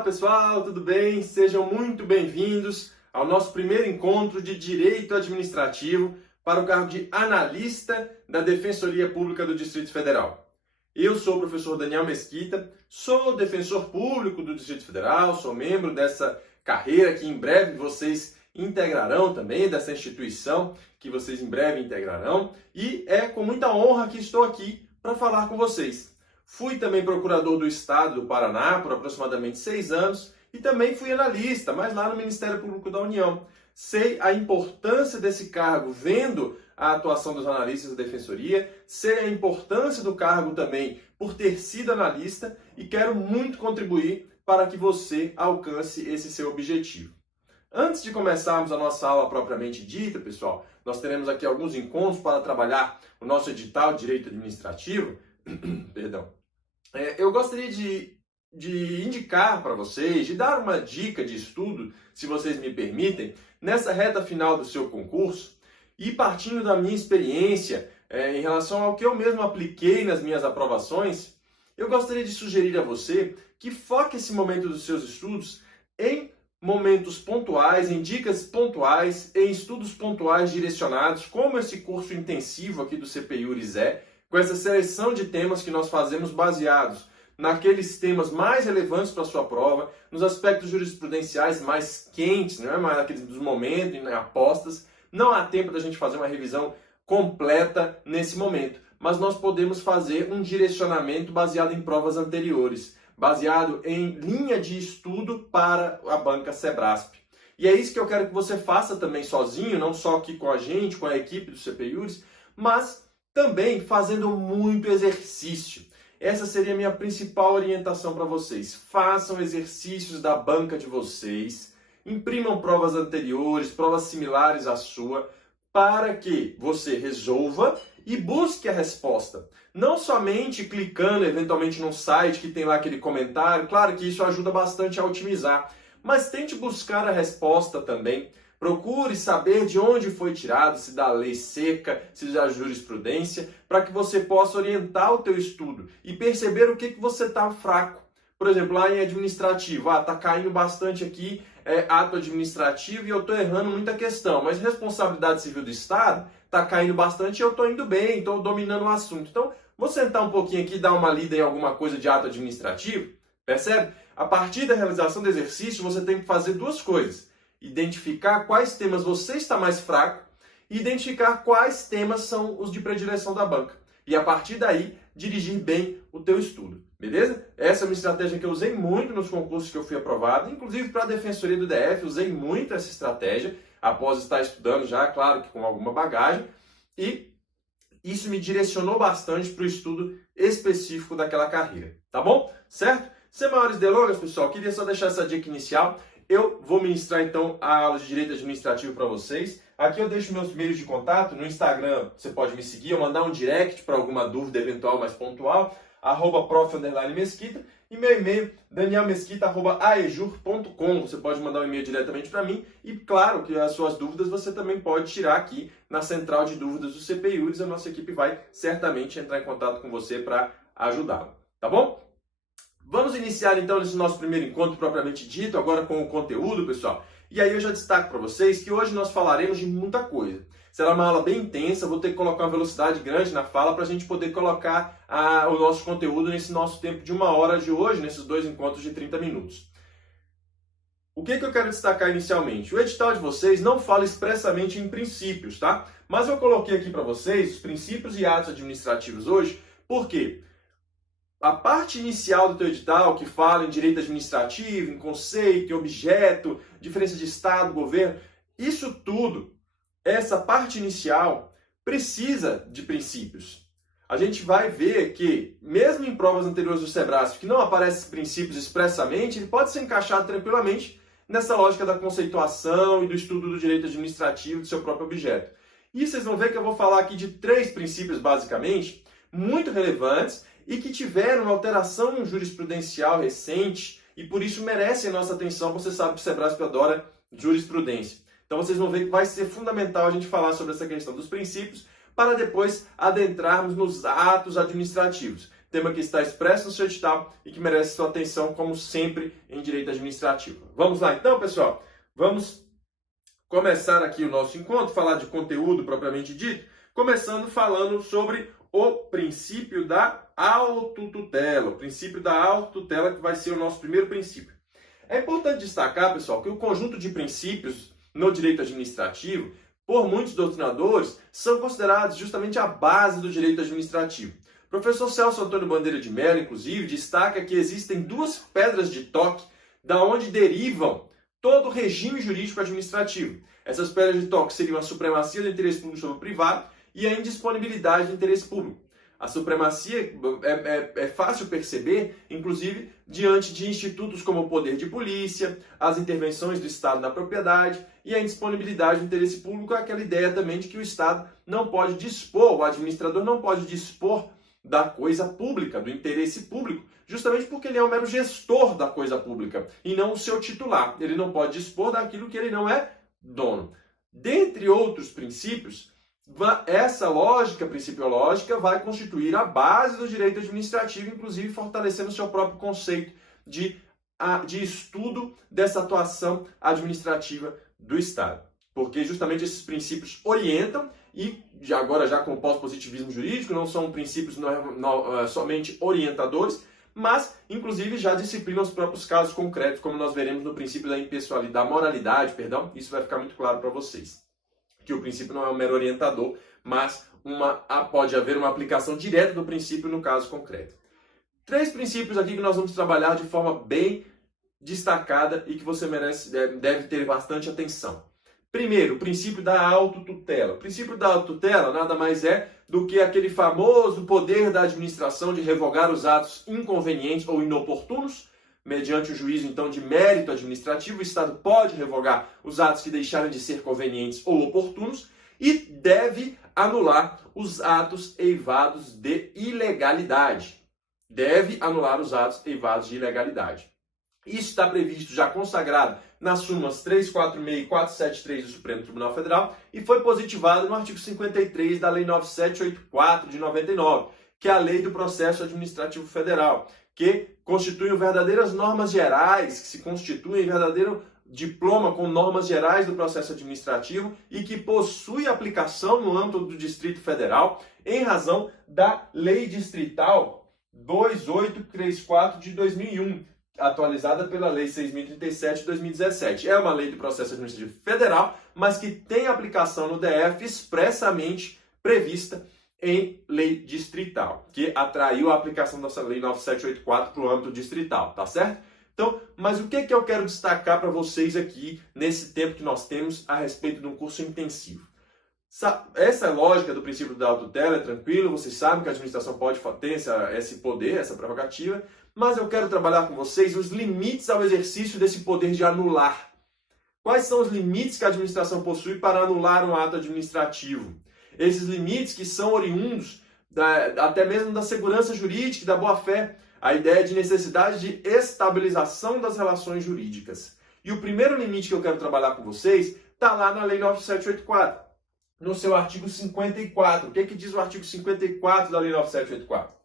Olá pessoal, tudo bem? Sejam muito bem-vindos ao nosso primeiro encontro de Direito Administrativo para o cargo de analista da Defensoria Pública do Distrito Federal. Eu sou o professor Daniel Mesquita, sou defensor público do Distrito Federal, sou membro dessa carreira que em breve vocês integrarão também, dessa instituição que vocês em breve integrarão, e é com muita honra que estou aqui para falar com vocês. Fui também procurador do Estado do Paraná por aproximadamente 6 anos e também fui analista, mas lá no Ministério Público da União. Sei a importância desse cargo, vendo a atuação dos analistas da Defensoria, sei a importância do cargo também por ter sido analista e quero muito contribuir para que você alcance esse seu objetivo. Antes de começarmos a nossa aula propriamente dita, pessoal, nós teremos aqui alguns encontros para trabalhar o nosso edital de Direito Administrativo. Perdão. Eu gostaria de indicar para vocês, de dar uma dica de estudo, se vocês me permitem, nessa reta final do seu concurso e partindo da minha experiência em relação ao que eu mesmo apliquei nas minhas aprovações, eu gostaria de sugerir a você que foque esse momento dos seus estudos em momentos pontuais, em dicas pontuais, em estudos pontuais direcionados, como esse curso intensivo aqui do CPIURIS com essa seleção de temas que nós fazemos baseados naqueles temas mais relevantes para a sua prova, nos aspectos jurisprudenciais mais quentes, não é mais aqueles dos momentos, né, apostas. Não há tempo da gente fazer uma revisão completa nesse momento, mas nós podemos fazer um direcionamento baseado em provas anteriores, baseado em linha de estudo para a banca Sebrasp. E é isso que eu quero que você faça também sozinho, não só aqui com a gente, com a equipe do CPIURIS, mas também fazendo muito exercício. Essa seria a minha principal orientação para vocês. Façam exercícios da banca de vocês, imprimam provas anteriores, provas similares à sua, para que você resolva e busque a resposta. Não somente clicando eventualmente num site que tem lá aquele comentário, claro que isso ajuda bastante a otimizar, mas tente buscar a resposta também. Procure saber de onde foi tirado, se da lei seca, se da jurisprudência, para que você possa orientar o teu estudo e perceber o que você está fraco. Por exemplo, lá em administrativo, está caindo bastante aqui ato administrativo e eu estou errando muita questão, mas responsabilidade civil do Estado está caindo bastante e eu estou indo bem, estou dominando o assunto. Então, vou sentar um pouquinho aqui e dar uma lida em alguma coisa de ato administrativo, percebe? A partir da realização do exercício, você tem que fazer duas coisas. Identificar quais temas você está mais fraco e identificar quais temas são os de predileção da banca. E a partir daí, dirigir bem o teu estudo. Beleza? Essa é uma estratégia que eu usei muito nos concursos que eu fui aprovado, inclusive para a Defensoria do DF, usei muito essa estratégia, após estar estudando já, claro que com alguma bagagem, e isso me direcionou bastante para o estudo específico daquela carreira. Tá bom? Certo? Sem maiores delongas, pessoal, queria só deixar essa dica inicial. Eu vou ministrar então a aula de Direito Administrativo para vocês. Aqui eu deixo meus meios de contato. No Instagram você pode me seguir ou mandar um direct para alguma dúvida eventual mais pontual, @prof_mesquita, e meu e-mail, danielmesquita@aejur.com. Você pode mandar um e-mail diretamente para mim e, claro, que as suas dúvidas você também pode tirar aqui na central de dúvidas do CPIURIS. A nossa equipe vai certamente entrar em contato com você para ajudá-lo. Tá bom? Vamos iniciar então nesse nosso primeiro encontro propriamente dito, agora com o conteúdo, pessoal. E aí eu já destaco para vocês que hoje nós falaremos de muita coisa. Será uma aula bem intensa, vou ter que colocar uma velocidade grande na fala para a gente poder colocar o nosso conteúdo nesse nosso tempo de 1 hora de hoje, nesses 2 encontros de 30 minutos. O que eu quero destacar inicialmente? O edital de vocês não fala expressamente em princípios, tá? Mas eu coloquei aqui para vocês os princípios e atos administrativos hoje, por quê? A parte inicial do teu edital, que fala em direito administrativo, em conceito, em objeto, diferença de Estado, governo, isso tudo, essa parte inicial, precisa de princípios. A gente vai ver que, mesmo em provas anteriores do Sebrasp, que não aparecem princípios expressamente, ele pode ser encaixado tranquilamente nessa lógica da conceituação e do estudo do direito administrativo do seu próprio objeto. E vocês vão ver que eu vou falar aqui de 3 princípios, basicamente, muito relevantes, e que tiveram uma alteração jurisprudencial recente e por isso merecem a nossa atenção. Você sabe que o Sebrasp adora jurisprudência. Então vocês vão ver que vai ser fundamental a gente falar sobre essa questão dos princípios para depois adentrarmos nos atos administrativos. tema que está expresso no seu edital e que merece sua atenção, como sempre, em direito administrativo. Vamos lá então, pessoal? Vamos começar aqui o nosso encontro, falar de conteúdo propriamente dito, começando falando sobre o princípio da autotutela. O princípio da autotutela que vai ser o nosso primeiro princípio. É importante destacar, pessoal, que o conjunto de princípios no direito administrativo, por muitos doutrinadores, são considerados justamente a base do direito administrativo. O professor Celso Antônio Bandeira de Mello, inclusive, destaca que existem duas pedras de toque da onde derivam todo o regime jurídico administrativo. Essas pedras de toque seriam a supremacia do interesse público sobre o privado e a indisponibilidade do interesse público. A supremacia é fácil perceber, inclusive, diante de institutos como o poder de polícia, as intervenções do Estado na propriedade e a indisponibilidade do interesse público, aquela ideia também de que o Estado não pode dispor, o administrador não pode dispor da coisa pública, do interesse público, justamente porque ele é um mero gestor da coisa pública e não o seu titular. Ele não pode dispor daquilo que ele não é dono. Dentre outros princípios, essa lógica principiológica vai constituir a base do direito administrativo, inclusive fortalecendo o seu próprio conceito de estudo dessa atuação administrativa do Estado. Porque justamente esses princípios orientam e, agora já com o pós-positivismo jurídico, não são princípios somente orientadores, mas, inclusive, já disciplinam os próprios casos concretos, como nós veremos no princípio da impessoalidade, da moralidade, perdão, isso vai ficar muito claro para vocês. Que o princípio não é um mero orientador, mas pode haver uma aplicação direta do princípio no caso concreto. 3 princípios aqui que nós vamos trabalhar de forma bem destacada e que você deve ter bastante atenção. Primeiro, o princípio da autotutela. O princípio da autotutela nada mais é do que aquele famoso poder da administração de revogar os atos inconvenientes ou inoportunos. Mediante o juízo, então, de mérito administrativo, o Estado pode revogar os atos que deixaram de ser convenientes ou oportunos e deve anular os atos eivados de ilegalidade. Deve anular os atos eivados de ilegalidade. Isso está previsto, já consagrado, nas súmulas 346 e 473 do Supremo Tribunal Federal e foi positivado no artigo 53 da Lei 9784 de 99, que é a Lei do Processo Administrativo Federal, que constituem verdadeiras normas gerais, que se constituem verdadeiro diploma com normas gerais do processo administrativo e que possui aplicação no âmbito do Distrito Federal em razão da Lei Distrital 2834 de 2001, atualizada pela Lei 6.037 de 2017. É uma lei do processo administrativo federal, mas que tem aplicação no DF expressamente prevista em lei distrital, que atraiu a aplicação dessa lei 9784 para o âmbito distrital, tá certo? Então, mas o que eu quero destacar para vocês aqui nesse tempo que nós temos a respeito de um curso intensivo? Essa lógica do princípio da autotutela é tranquilo, vocês sabem que a administração pode ter esse poder, essa prerrogativa, mas eu quero trabalhar com vocês os limites ao exercício desse poder de anular. Quais são os limites que a administração possui para anular um ato administrativo? Esses limites que são oriundos até mesmo da segurança jurídica e da boa-fé, a ideia de necessidade de estabilização das relações jurídicas. E o primeiro limite que eu quero trabalhar com vocês está lá na Lei 9784, no seu artigo 54. O que diz o artigo 54 da Lei 9784?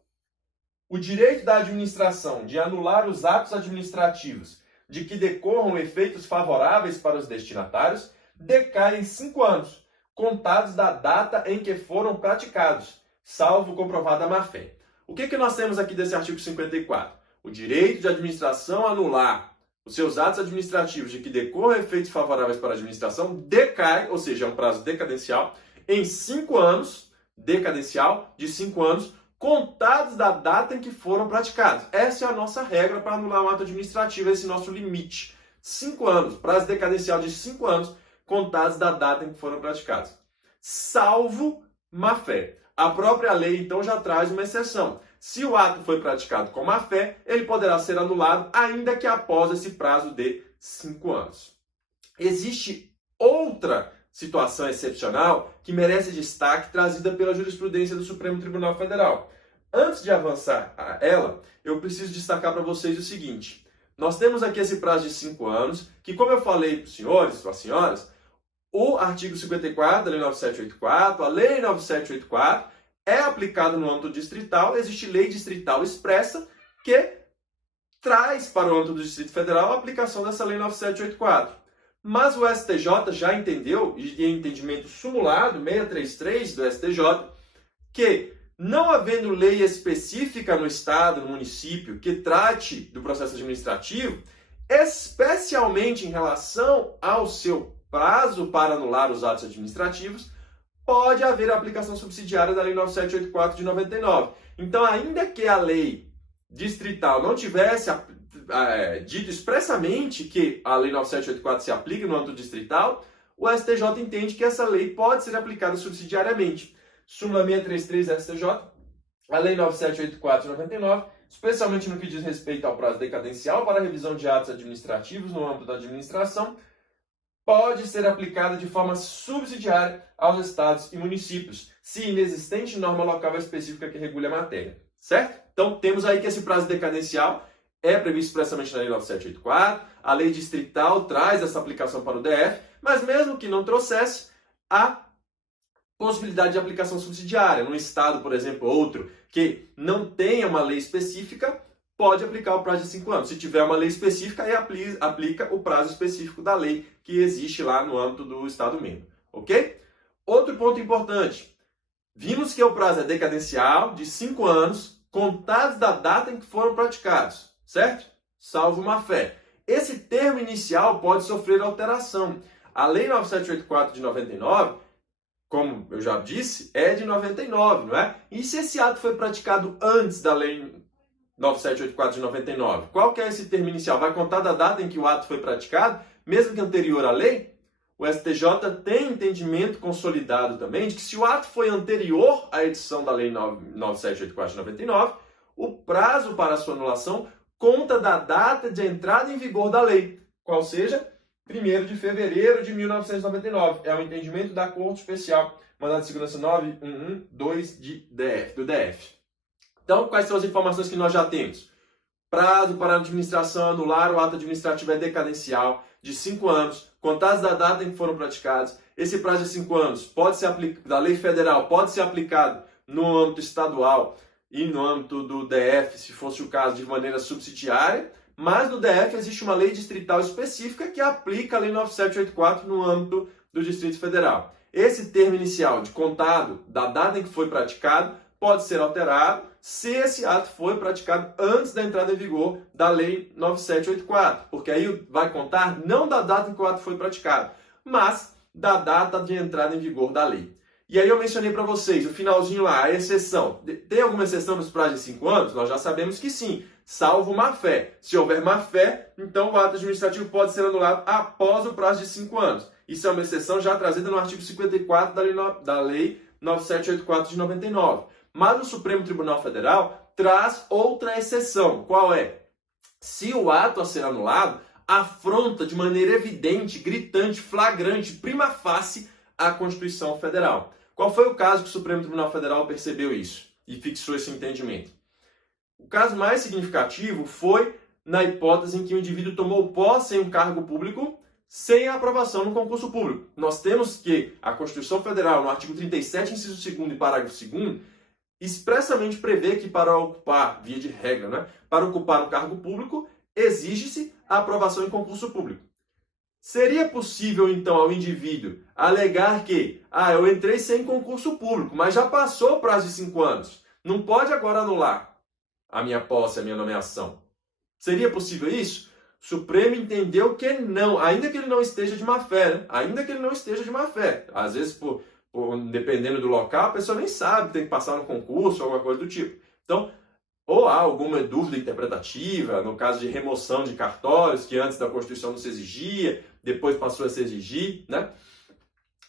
O direito da administração de anular os atos administrativos de que decorram efeitos favoráveis para os destinatários decai em 5 anos, contados da data em que foram praticados, salvo comprovada má-fé. O que nós temos aqui desse artigo 54? O direito de administração anular os seus atos administrativos de que decorram efeitos favoráveis para a administração decai, ou seja, é um prazo decadencial, em 5 anos, decadencial de 5 anos, contados da data em que foram praticados. Essa é a nossa regra para anular um ato administrativo, esse nosso limite. 5 anos, prazo decadencial de 5 anos, contados da data em que foram praticados. Salvo má-fé. A própria lei, então, já traz uma exceção. Se o ato foi praticado com má-fé, ele poderá ser anulado, ainda que após esse prazo de 5 anos. Existe outra situação excepcional que merece destaque, trazida pela jurisprudência do Supremo Tribunal Federal. Antes de avançar a ela, eu preciso destacar para vocês o seguinte. Nós temos aqui esse prazo de 5 anos, que, como eu falei para os senhores e para as senhoras, o artigo 54 da Lei 9784, a Lei 9784, é aplicado no âmbito distrital, existe lei distrital expressa que traz para o âmbito do Distrito Federal a aplicação dessa Lei 9784. Mas o STJ já entendeu, e em entendimento sumulado 633 do STJ, que não havendo lei específica no Estado, no município, que trate do processo administrativo, especialmente em relação ao seu prazo para anular os atos administrativos, pode haver a aplicação subsidiária da Lei 9784 de 99. Então, ainda que a lei distrital não tivesse dito expressamente que a Lei 9784 se aplica no âmbito distrital, o STJ entende que essa lei pode ser aplicada subsidiariamente. Súmula 633 do STJ, a Lei 9784 de 99, especialmente no que diz respeito ao prazo decadencial para a revisão de atos administrativos no âmbito da administração, pode ser aplicada de forma subsidiária aos estados e municípios, se inexistente norma local específica que regule a matéria, certo? Então, temos aí que esse prazo decadencial é previsto expressamente na Lei 9784, a lei distrital traz essa aplicação para o DF, mas mesmo que não trouxesse, a possibilidade de aplicação subsidiária. Num estado, por exemplo, outro, que não tenha uma lei específica, pode aplicar o prazo de 5 anos. Se tiver uma lei específica, aí aplica o prazo específico da lei que existe lá no âmbito do estado membro, ok? Outro ponto importante. Vimos que o prazo é decadencial de 5 anos, contados da data em que foram praticados, certo? Salvo má fé. Esse termo inicial pode sofrer alteração. A Lei 9784 de 99, como eu já disse, é de 99, não é? E se esse ato foi praticado antes da Lei 9784 de 99, qual que é esse termo inicial? Vai contar da data em que o ato foi praticado, mesmo que anterior à lei? O STJ tem entendimento consolidado também de que se o ato foi anterior à edição da Lei 9784 de 99, o prazo para a sua anulação conta da data de entrada em vigor da lei, qual seja 1º de fevereiro de 1999. É o entendimento da Corte Especial, mandado de segurança 9112 do DF. Então, quais são as informações que nós já temos? Prazo para a administração anular o ato administrativo é decadencial, de 5 anos, contados da data em que foram praticados. Esse prazo de 5 anos pode ser aplicado, da lei federal, pode ser aplicado no âmbito estadual e no âmbito do DF, se fosse o caso, de maneira subsidiária. Mas no DF existe uma lei distrital específica que aplica a Lei 9784 no âmbito do Distrito Federal. Esse termo inicial de contado da data em que foi praticado pode ser alterado se esse ato foi praticado antes da entrada em vigor da Lei 9784, porque aí vai contar não da data em que o ato foi praticado, mas da data de entrada em vigor da lei. E aí eu mencionei para vocês, o finalzinho lá, a exceção. Tem alguma exceção nos prazos de 5 anos? Nós já sabemos que sim, salvo má fé. Se houver má fé, então o ato administrativo pode ser anulado após o prazo de 5 anos. Isso é uma exceção já trazida no artigo 54 da Lei 9784 de 99. Mas o Supremo Tribunal Federal traz outra exceção. Qual é? Se o ato a ser anulado afronta de maneira evidente, gritante, flagrante, prima facie a Constituição Federal. Qual foi o caso que o Supremo Tribunal Federal percebeu isso e fixou esse entendimento? O caso mais significativo foi na hipótese em que o indivíduo tomou posse em um cargo público sem a aprovação no concurso público. Nós temos que a Constituição Federal, no artigo 37, inciso 2º e parágrafo 2º, expressamente prevê que para ocupar, via de regra, né, para ocupar um cargo público, exige-se a aprovação em concurso público. Seria possível, então, ao indivíduo alegar que eu entrei sem concurso público, mas já passou o prazo de 5 anos, não pode agora anular a minha posse, a minha nomeação? Seria possível isso? O Supremo entendeu que não, ainda que ele não esteja de má fé, né? Ainda que ele não esteja de má fé. Às vezes, dependendo do local, a pessoa nem sabe que tem que passar no concurso, alguma coisa do tipo. Então, ou há alguma dúvida interpretativa, no caso de remoção de cartórios, que antes da Constituição não se exigia, depois passou a se exigir, né?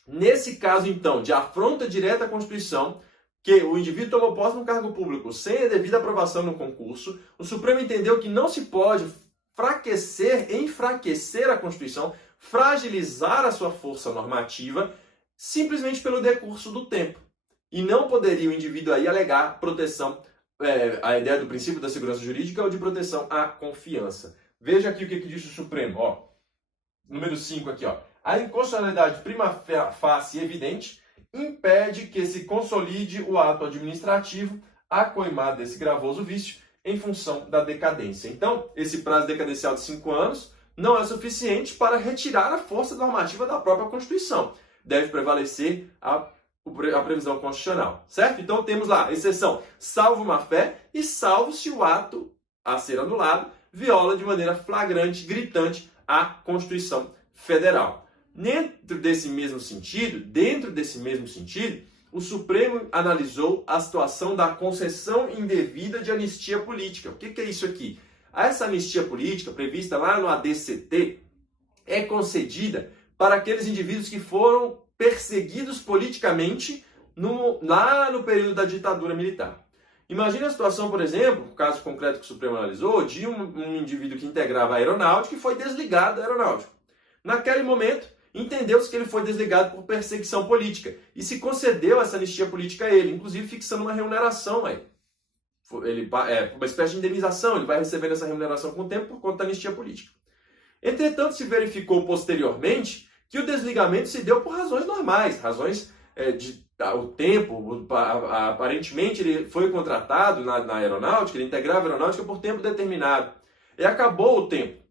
Nesse caso, então, de afronta direta à Constituição, que o indivíduo tomou posse num cargo público sem a devida aprovação no concurso, o Supremo entendeu que não se pode enfraquecer a Constituição, fragilizar a sua força normativa, simplesmente pelo decurso do tempo. E não poderia o indivíduo aí alegar proteção, a ideia do princípio da segurança jurídica ou de proteção à confiança. Veja aqui o que diz o Supremo, número 5 aqui, A inconstitucionalidade prima facie evidente impede que se consolide o ato administrativo acoimado desse gravoso vício em função da decadência. Então, esse prazo decadencial de 5 anos não é suficiente para retirar a força normativa da própria Constituição. Deve prevalecer a previsão constitucional, certo? Então temos lá, exceção, salvo má-fé e salvo se o ato a ser anulado viola de maneira flagrante, gritante, a Constituição Federal. Dentro desse mesmo sentido, o Supremo analisou a situação da concessão indevida de anistia política. O que é isso aqui? Essa anistia política, prevista lá no ADCT, é concedida para aqueles indivíduos que foram perseguidos politicamente lá no período da ditadura militar. Imagine a situação, por exemplo, o caso concreto que o Supremo analisou, de um indivíduo que integrava a aeronáutica e foi desligado da aeronáutica. Naquele momento, entendeu-se que ele foi desligado por perseguição política e se concedeu essa anistia política a ele, inclusive fixando uma remuneração a ele. Uma espécie de indenização, ele vai recebendo essa remuneração com o tempo por conta da anistia política. Entretanto, se verificou posteriormente que o desligamento se deu por razões normais, razões o tempo, aparentemente ele foi contratado na aeronáutica, ele integrava a aeronáutica por tempo determinado. E acabou o tempo.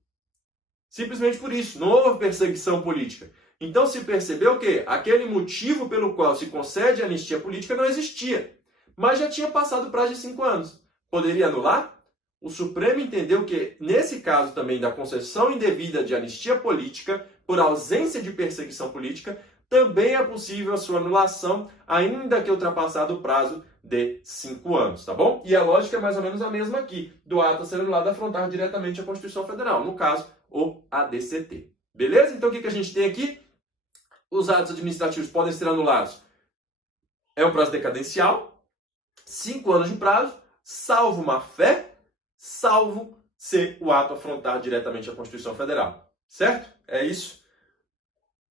Simplesmente por isso, não houve perseguição política. Então se percebeu que aquele motivo pelo qual se concede a anistia política não existia, mas já tinha passado o prazo de 5 anos. Poderia anular? O Supremo entendeu que, nesse caso também da concessão indevida de anistia política, por ausência de perseguição política, também é possível a sua anulação, ainda que ultrapassado o prazo de 5 anos, tá bom? E a lógica é mais ou menos a mesma aqui, do ato a ser anulado afrontar diretamente a Constituição Federal, no caso, o ADCT. Beleza? Então o que a gente tem aqui? Os atos administrativos podem ser anulados. É um prazo decadencial, 5 anos de prazo, salvo má-fé, salvo se o ato afrontar diretamente a Constituição Federal. Certo? É isso.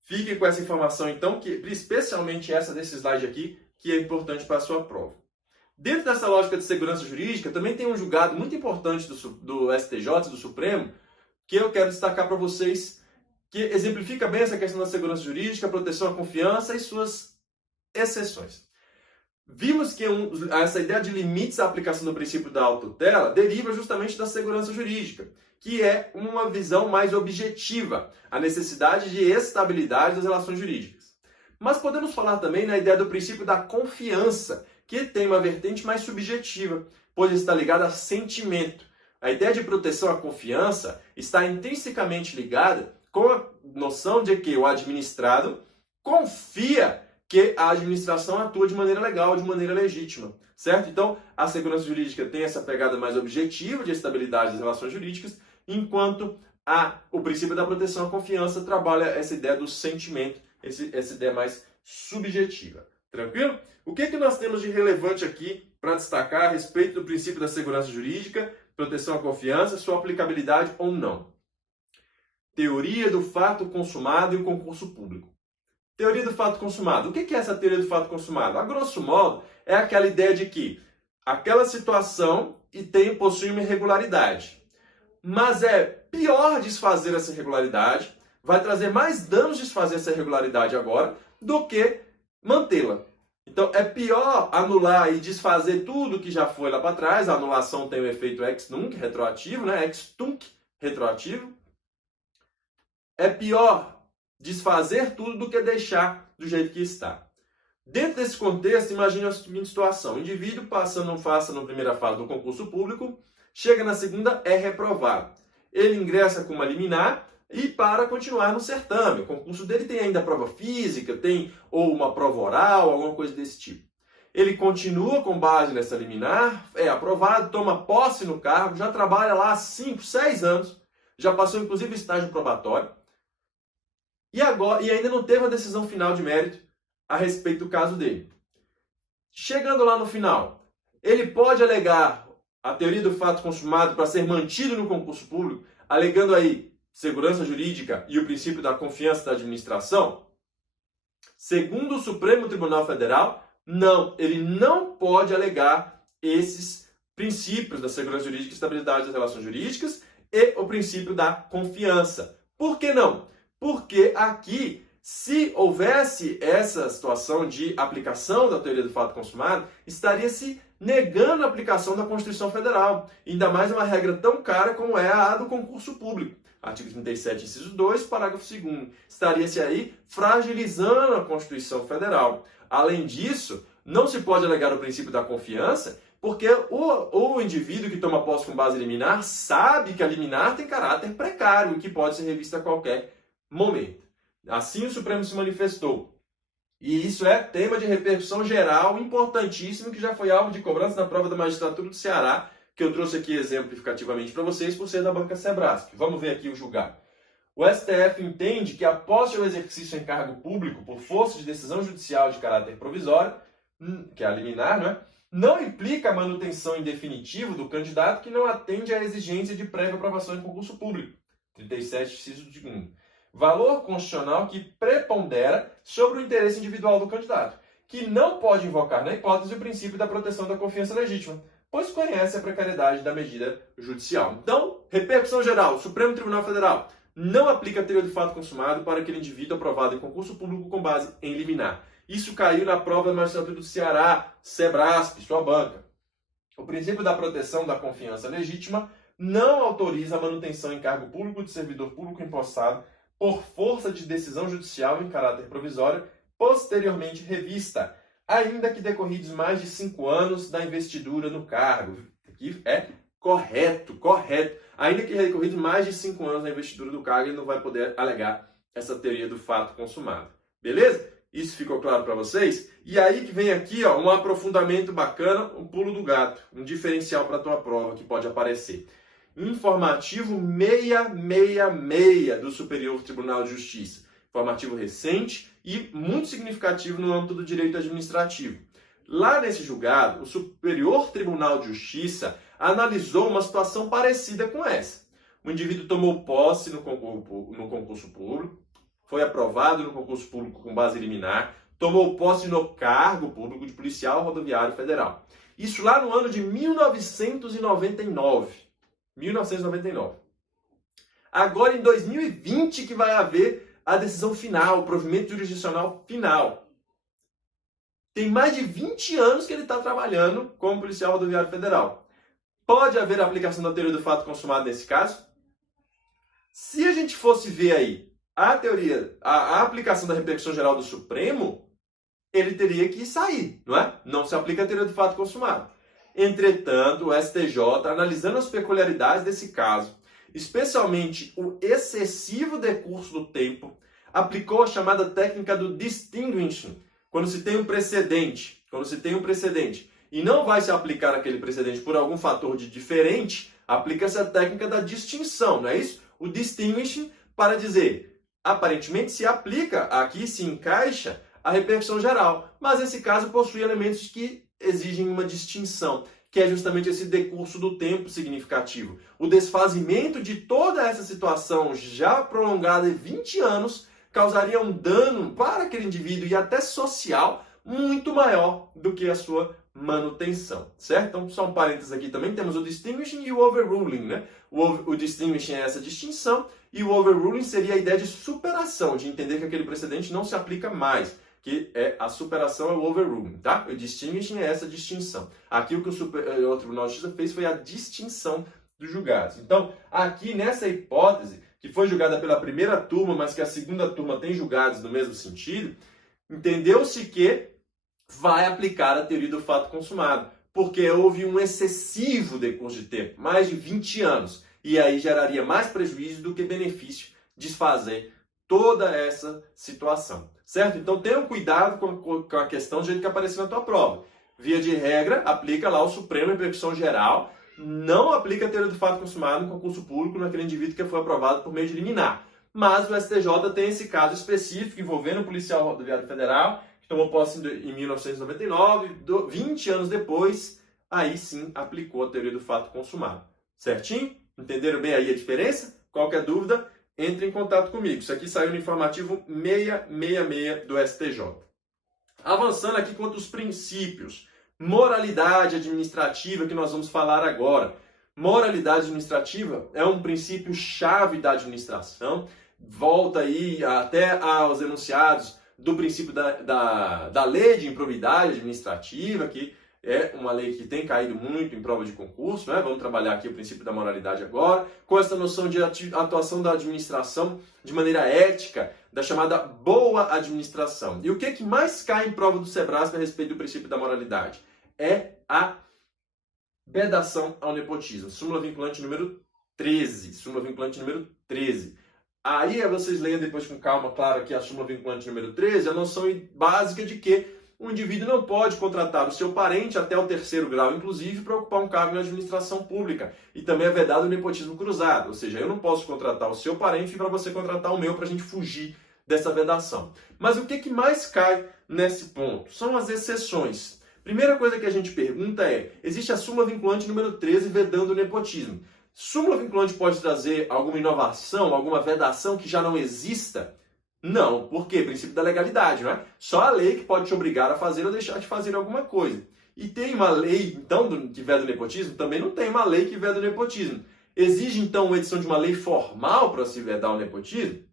Fiquem com essa informação, então, que especialmente essa desse slide aqui, que é importante para a sua prova. Dentro dessa lógica de segurança jurídica, também tem um julgado muito importante do STJ, do Supremo, que eu quero destacar para vocês, que exemplifica bem essa questão da segurança jurídica, proteção à confiança e suas exceções. Vimos que essa ideia de limites à aplicação do princípio da autotutela deriva justamente da segurança jurídica, que é uma visão mais objetiva, a necessidade de estabilidade das relações jurídicas. Mas podemos falar também na ideia do princípio da confiança, que tem uma vertente mais subjetiva, pois está ligada a sentimento. A ideia de proteção à confiança está intrinsecamente ligada com a noção de que o administrado confia que a administração atua de maneira legal, de maneira legítima, certo? Então, a segurança jurídica tem essa pegada mais objetiva de estabilidade das relações jurídicas, enquanto o princípio da proteção à confiança trabalha essa ideia do sentimento, essa ideia mais subjetiva. Tranquilo? O que nós temos de relevante aqui para destacar a respeito do princípio da segurança jurídica, proteção à confiança, sua aplicabilidade ou não? Teoria do fato consumado e o concurso público. Teoria do fato consumado. O que é essa teoria do fato consumado? A grosso modo, é aquela ideia de que aquela situação possui uma irregularidade. Mas é pior desfazer essa irregularidade, vai trazer mais danos desfazer essa irregularidade agora, do que mantê-la. Então, é pior anular e desfazer tudo que já foi lá para trás. A anulação tem o efeito ex nunc, retroativo, né? Ex tunc, retroativo. É pior desfazer tudo do que deixar do jeito que está. Dentro desse contexto, imagine a seguinte situação. O indivíduo passa na primeira fase do concurso público, chega na segunda, é reprovado. Ele ingressa com uma liminar e para continuar no certame. O concurso dele tem ainda prova física, ou uma prova oral, alguma coisa desse tipo. Ele continua com base nessa liminar, é aprovado, toma posse no cargo, já trabalha lá há 5, 6 anos, já passou inclusive estágio probatório, e ainda não teve a decisão final de mérito a respeito do caso dele. Chegando lá no final, ele pode alegar a teoria do fato consumado para ser mantido no concurso público, alegando aí segurança jurídica e o princípio da confiança da administração? Segundo o Supremo Tribunal Federal, não, ele não pode alegar esses princípios da segurança jurídica e estabilidade das relações jurídicas e o princípio da confiança. Por que não? Porque aqui Se houvesse essa situação de aplicação da teoria do fato consumado, estaria se negando a aplicação da Constituição Federal, ainda mais uma regra tão cara como é a do concurso público. Artigo 37, inciso 2, parágrafo 2º. Estaria-se aí fragilizando a Constituição Federal. Além disso, não se pode alegar o princípio da confiança, porque o indivíduo que toma posse com base liminar sabe que a liminar tem caráter precário e que pode ser revista a qualquer momento. Assim o Supremo se manifestou. E isso é tema de repercussão geral importantíssimo, que já foi alvo de cobrança na prova da magistratura do Ceará, que eu trouxe aqui exemplificativamente para vocês por ser da banca Sebrasp. Vamos ver aqui o julgado. O STF entende que após o exercício em cargo público por força de decisão judicial de caráter provisório, que é a liminar, não implica a manutenção em definitivo do candidato que não atende à exigência de prévia aprovação em concurso público. 37, inciso 1. Valor constitucional que prepondera sobre o interesse individual do candidato, que não pode invocar na hipótese o princípio da proteção da confiança legítima, pois conhece a precariedade da medida judicial. Então, repercussão geral, o Supremo Tribunal Federal não aplica a teoria do fato consumado para aquele indivíduo aprovado em concurso público com base em liminar. Isso caiu na prova da magistratura do Ceará, Sebrasp, sua banca. O princípio da proteção da confiança legítima não autoriza a manutenção em cargo público de servidor público empossado por força de decisão judicial em caráter provisório, posteriormente revista, ainda que decorridos mais de 5 anos da investidura no cargo. Aqui é correto. Ainda que decorridos mais de 5 anos da investidura do cargo, ele não vai poder alegar essa teoria do fato consumado. Beleza? Isso ficou claro para vocês? E aí que vem aqui um aprofundamento bacana, um pulo do gato, um diferencial para a tua prova que pode aparecer. Informativo 666 do Superior Tribunal de Justiça. Informativo recente e muito significativo no âmbito do direito administrativo. Lá nesse julgado, o Superior Tribunal de Justiça analisou uma situação parecida com essa. O indivíduo tomou posse no concurso público, foi aprovado no concurso público com base liminar, tomou posse no cargo público de policial rodoviário federal. Isso lá no ano de 1999. Agora, em 2020, que vai haver a decisão final, o provimento jurisdicional final. Tem mais de 20 anos que ele está trabalhando como policial rodoviário federal. Pode haver aplicação da teoria do fato consumado nesse caso? Se a gente fosse ver aí a aplicação da repercussão geral do Supremo, ele teria que sair, não é? Não se aplica a teoria do fato consumado. Entretanto, o STJ, analisando as peculiaridades desse caso, especialmente o excessivo decurso do tempo, aplicou a chamada técnica do distinguishing, quando se tem um precedente, e não vai se aplicar aquele precedente por algum fator de diferente, aplica-se a técnica da distinção, não é isso? O distinguishing para dizer, aparentemente se aplica, aqui se encaixa a repercussão geral, mas esse caso possui elementos que exigem uma distinção, que é justamente esse decurso do tempo significativo. O desfazimento de toda essa situação já prolongada de 20 anos causaria um dano para aquele indivíduo e até social muito maior do que a sua manutenção, certo? Então, só um parênteses aqui também, temos o distinguishing e o overruling, né? O distinguishing é essa distinção e o overruling seria a ideia de superação, de entender que aquele precedente não se aplica mais, que é a superação é o overruling, tá? O distinguishing é essa distinção. Aqui o que o Tribunal de Justiça fez foi a distinção dos julgados. Então, aqui nessa hipótese, que foi julgada pela primeira turma, mas que a segunda turma tem julgados no mesmo sentido, entendeu-se que vai aplicar a teoria do fato consumado, porque houve um excessivo decurso de tempo, mais de 20 anos, e aí geraria mais prejuízo do que benefício desfazer toda essa situação, certo? Então tenham cuidado com a questão do jeito que apareceu na tua prova. Via de regra, aplica lá o Supremo em repercussão geral, não aplica a teoria do fato consumado em concurso público naquele indivíduo que foi aprovado por meio de liminar. Mas o STJ tem esse caso específico envolvendo o policial rodoviário federal, que tomou posse em 1999, 20 anos depois, aí sim aplicou a teoria do fato consumado. Certinho? Entenderam bem aí a diferença? Qualquer dúvida, entre em contato comigo. Isso aqui saiu no informativo 666 do STJ. Avançando aqui quanto aos princípios. Moralidade administrativa, que nós vamos falar agora. Moralidade administrativa é um princípio-chave da administração, volta aí até aos enunciados do princípio da lei de improbidade administrativa, que é uma lei que tem caído muito em prova de concurso, né? Vamos trabalhar aqui o princípio da moralidade agora, com essa noção de atuação da administração de maneira ética, da chamada boa administração. E o que mais cai em prova do Sebrasp a respeito do princípio da moralidade? É a vedação ao nepotismo. Súmula vinculante número 13. Súmula vinculante número 13. Aí vocês leiam depois com calma, claro, aqui a súmula vinculante número 13, a noção básica de que o indivíduo não pode contratar o seu parente até o 3º grau, inclusive, para ocupar um cargo na administração pública. E também é vedado o nepotismo cruzado, ou seja, eu não posso contratar o seu parente para você contratar o meu para a gente fugir dessa vedação. Mas o que mais cai nesse ponto? São as exceções. Primeira coisa que a gente pergunta é, existe a súmula vinculante número 13 vedando o nepotismo. Súmula vinculante pode trazer alguma inovação, alguma vedação que já não exista? Não, por quê? Princípio da legalidade, não é? Só a lei que pode te obrigar a fazer ou deixar de fazer alguma coisa. E tem uma lei, então, que veda o nepotismo? Também não tem uma lei que veda o nepotismo. Exige, então, uma edição de uma lei formal para se vedar o nepotismo?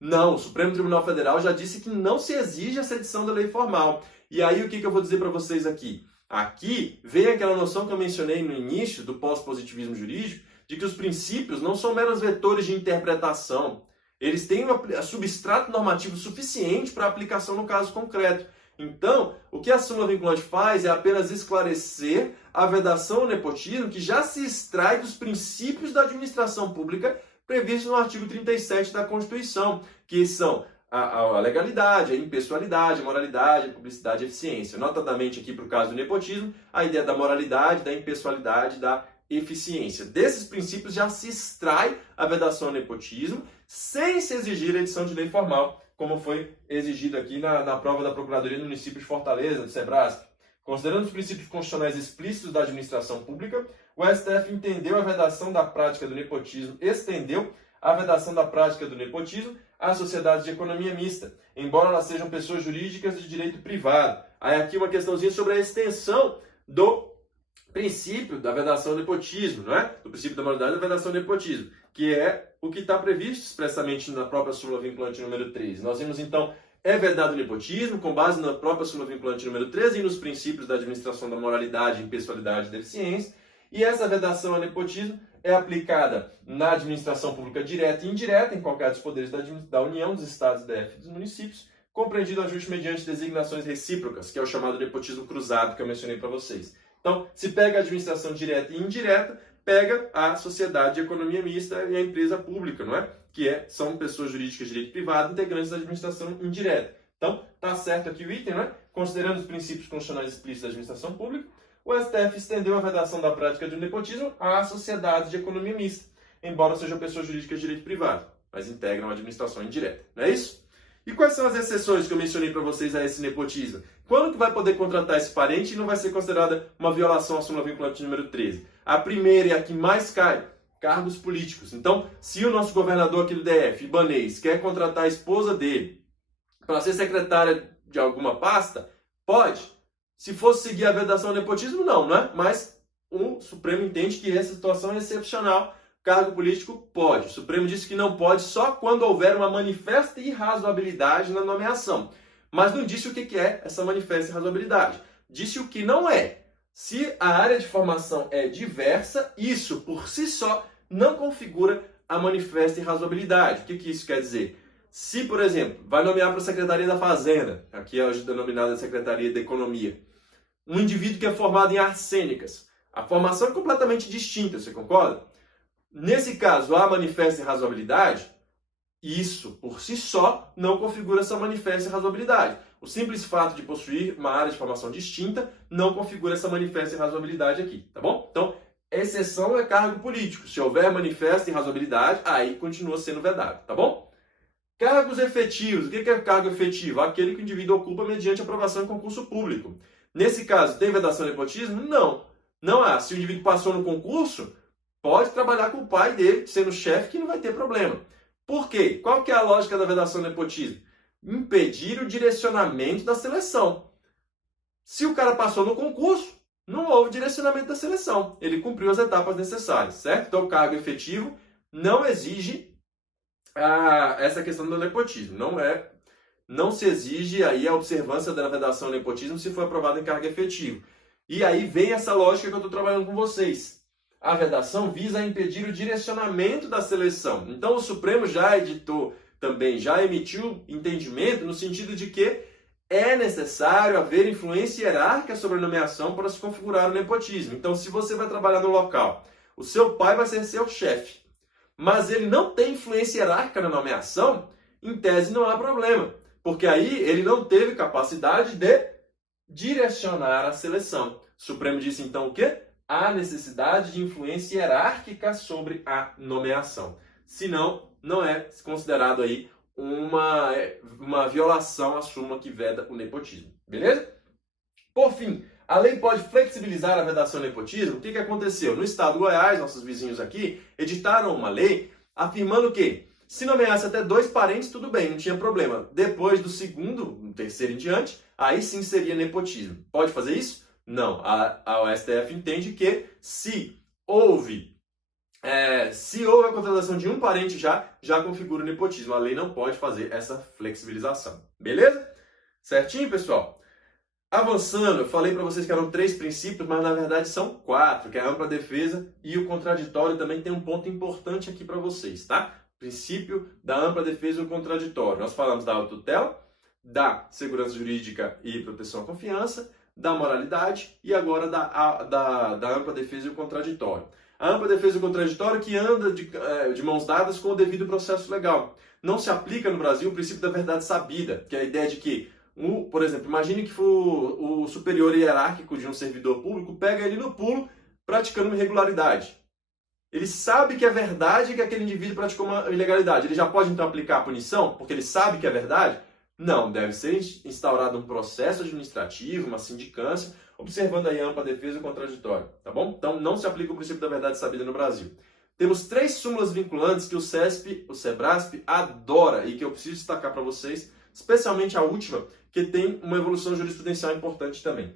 Não, o Supremo Tribunal Federal já disse que não se exige essa edição da lei formal. E aí, o que eu vou dizer para vocês aqui? Aqui vem aquela noção que eu mencionei no início do pós-positivismo jurídico, de que os princípios não são meros vetores de interpretação. Eles têm um substrato normativo suficiente para aplicação no caso concreto. Então, o que a súmula vinculante faz é apenas esclarecer a vedação ao nepotismo que já se extrai dos princípios da administração pública previstos no artigo 37 da Constituição, que são a legalidade, a impessoalidade, a moralidade, a publicidade e a eficiência. Notadamente aqui para o caso do nepotismo, a ideia da moralidade, da impessoalidade, da eficiência. Desses princípios já se extrai a vedação ao nepotismo sem se exigir a edição de lei formal, como foi exigido aqui na prova da Procuradoria do município de Fortaleza, do Sebrasp. Considerando os princípios constitucionais explícitos da administração pública, o STF entendeu a vedação da prática do nepotismo, estendeu a vedação da prática do nepotismo às sociedades de economia mista, embora elas sejam pessoas jurídicas de direito privado. Aí aqui uma questãozinha sobre a extensão do princípio da vedação ao nepotismo, não é? Do princípio da moralidade da vedação ao nepotismo, que é o que está previsto expressamente na própria súmula vinculante número 13. Nós vimos então, é vedado o nepotismo, com base na própria súmula vinculante número 13 e nos princípios da administração da moralidade, impessoalidade e da eficiência. E essa vedação ao nepotismo é aplicada na administração pública direta e indireta, em qualquer dos poderes da União, dos Estados, DF e dos municípios, compreendido ajuste mediante designações recíprocas, que é o chamado nepotismo cruzado que eu mencionei para vocês. Então, se pega a administração direta e indireta, pega a sociedade de economia mista e a empresa pública, não é? São pessoas jurídicas de direito privado integrantes da administração indireta. Então, tá certo aqui o item, não é? Considerando os princípios constitucionais explícitos da administração pública, o STF estendeu a vedação da prática do nepotismo às sociedades de economia mista, embora sejam pessoas jurídicas de direito privado, mas integram a administração indireta. Não é isso? E quais são as exceções que eu mencionei para vocês a esse nepotismo? Quando que vai poder contratar esse parente e não vai ser considerada uma violação à súmula vinculante número 13? A primeira e a que mais cai, cargos políticos. Então, se o nosso governador aqui do DF, Ibanez, quer contratar a esposa dele para ser secretária de alguma pasta, pode. Se fosse seguir a vedação ao nepotismo, não é? Mas o Supremo entende que essa situação é excepcional. Cargo político pode. O Supremo disse que não pode só quando houver uma manifesta irrazoabilidade na nomeação. Mas não disse o que é essa manifesta irrazoabilidade. Disse o que não é. Se a área de formação é diversa, isso por si só não configura a manifesta irrazoabilidade. O que isso quer dizer? Se, por exemplo, vai nomear para a Secretaria da Fazenda, aqui é hoje denominada Secretaria da Economia, um indivíduo que é formado em artes cênicas, a formação é completamente distinta, você concorda? Nesse caso, há manifesta irrazoabilidade, isso por si só não configura essa manifesta irrazoabilidade. O simples fato de possuir uma área de formação distinta não configura essa manifesta irrazoabilidade aqui, tá bom? Então, exceção é cargo político. Se houver manifesta irrazoabilidade, aí continua sendo vedado, tá bom? Cargos efetivos. O que é cargo efetivo? Aquele que o indivíduo ocupa mediante aprovação em concurso público. Nesse caso, tem vedação de nepotismo? Não. Não há. Se o indivíduo passou no concurso, pode trabalhar com o pai dele, sendo chefe, que não vai ter problema. Por quê? Qual que é a lógica da vedação de nepotismo? Impedir o direcionamento da seleção. Se o cara passou no concurso, não houve direcionamento da seleção. Ele cumpriu as etapas necessárias, certo? Então, o cargo efetivo não exige essa questão do nepotismo. Não se exige aí a observância da vedação do nepotismo se for aprovado em cargo efetivo. E aí vem essa lógica que eu estou trabalhando com vocês. A vedação visa impedir o direcionamento da seleção. Então o Supremo já emitiu entendimento no sentido de que é necessário haver influência hierárquica sobre a nomeação para se configurar o nepotismo. Então, se você vai trabalhar no local, o seu pai vai ser seu chefe, mas ele não tem influência hierárquica na nomeação, em tese não há problema, porque aí ele não teve capacidade de direcionar a seleção. O Supremo disse então o quê? Há necessidade de influência hierárquica sobre a nomeação. Senão, não é considerado aí uma violação à súmula que veda o nepotismo. Beleza? Por fim, a lei pode flexibilizar a vedação do nepotismo. O que aconteceu? No estado do Goiás, nossos vizinhos aqui, editaram uma lei afirmando que se nomeasse até 2 parentes, tudo bem, não tinha problema. Depois do segundo, terceiro em diante, aí sim seria nepotismo. Pode fazer isso? Não. A STF entende que se houve a contratação de um parente já configura o nepotismo. A lei não pode fazer essa flexibilização. Beleza? Certinho, pessoal? Avançando, eu falei para vocês que eram 3 princípios, mas na verdade são 4, que é a ampla defesa e o contraditório também tem um ponto importante aqui para vocês, tá? Princípio da ampla defesa e o contraditório. Nós falamos da autotutela, da segurança jurídica e proteção à confiança, da moralidade e agora da ampla defesa e o contraditório. A ampla defesa e o contraditório que anda de mãos dadas com o devido processo legal. Não se aplica no Brasil o princípio da verdade sabida, que é a ideia de que, por exemplo, imagine que o superior hierárquico de um servidor público pega ele no pulo praticando uma irregularidade. Ele sabe que é verdade que aquele indivíduo praticou uma ilegalidade. Ele já pode então aplicar a punição porque ele sabe que é verdade? Não, deve ser instaurado um processo administrativo, uma sindicância, observando aí a ampla defesa e o contraditório, tá bom? Então, não se aplica o princípio da verdade sabida no Brasil. Temos 3 súmulas vinculantes que o SEBRASP adora e que eu preciso destacar para vocês, especialmente a última, que tem uma evolução jurisprudencial importante também.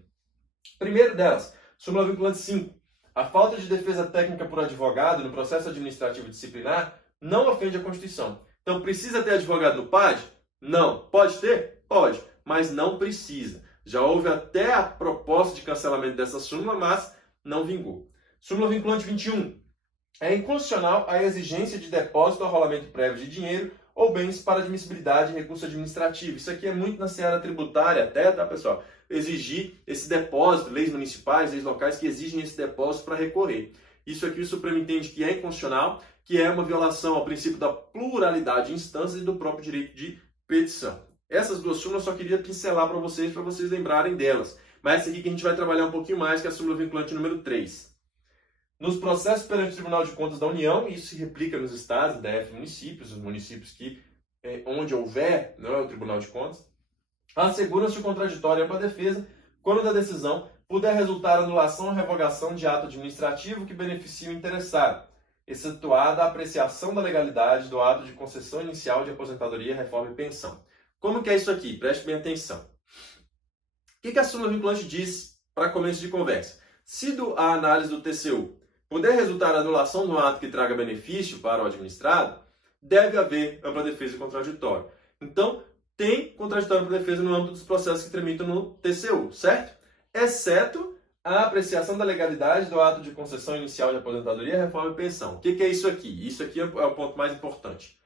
Primeiro delas, súmula vinculante 5. A falta de defesa técnica por advogado no processo administrativo disciplinar não ofende a Constituição. Então, precisa ter advogado no PAD? Não. Pode ter? Pode, mas não precisa. Já houve até a proposta de cancelamento dessa súmula, mas não vingou. Súmula vinculante 21. É inconstitucional a exigência de depósito ou rolamento prévio de dinheiro ou bens para admissibilidade e recurso administrativo. Isso aqui é muito na seara tributária até, tá, pessoal? Exigir esse depósito, leis municipais, leis locais que exigem esse depósito para recorrer. Isso aqui o Supremo entende que é inconstitucional, que é uma violação ao princípio da pluralidade de instâncias e do próprio direito de petição. Essas 2 súmulas eu só queria pincelar para vocês lembrarem delas. Mas essa aqui que a gente vai trabalhar um pouquinho mais, que é a súmula vinculante número 3. Nos processos perante o Tribunal de Contas da União, isso se replica nos estados, DF municípios, os municípios onde houver o Tribunal de Contas, assegura-se o contraditório e a ampla defesa quando da decisão puder resultar anulação ou revogação de ato administrativo que beneficie o interessado, excetuada a apreciação da legalidade do ato de concessão inicial de aposentadoria, reforma e pensão. Como que é isso aqui? Preste bem atenção. O que a súmula vinculante diz para começo de conversa? Se a análise do TCU puder resultar anulação do ato que traga benefício para o administrado, deve haver ampla defesa e contraditório. Então, tem contraditório e ampla defesa no âmbito dos processos que tramitam no TCU, certo? Exceto a apreciação da legalidade do ato de concessão inicial de aposentadoria, reforma e pensão. O que é isso aqui? Isso aqui é o ponto mais importante.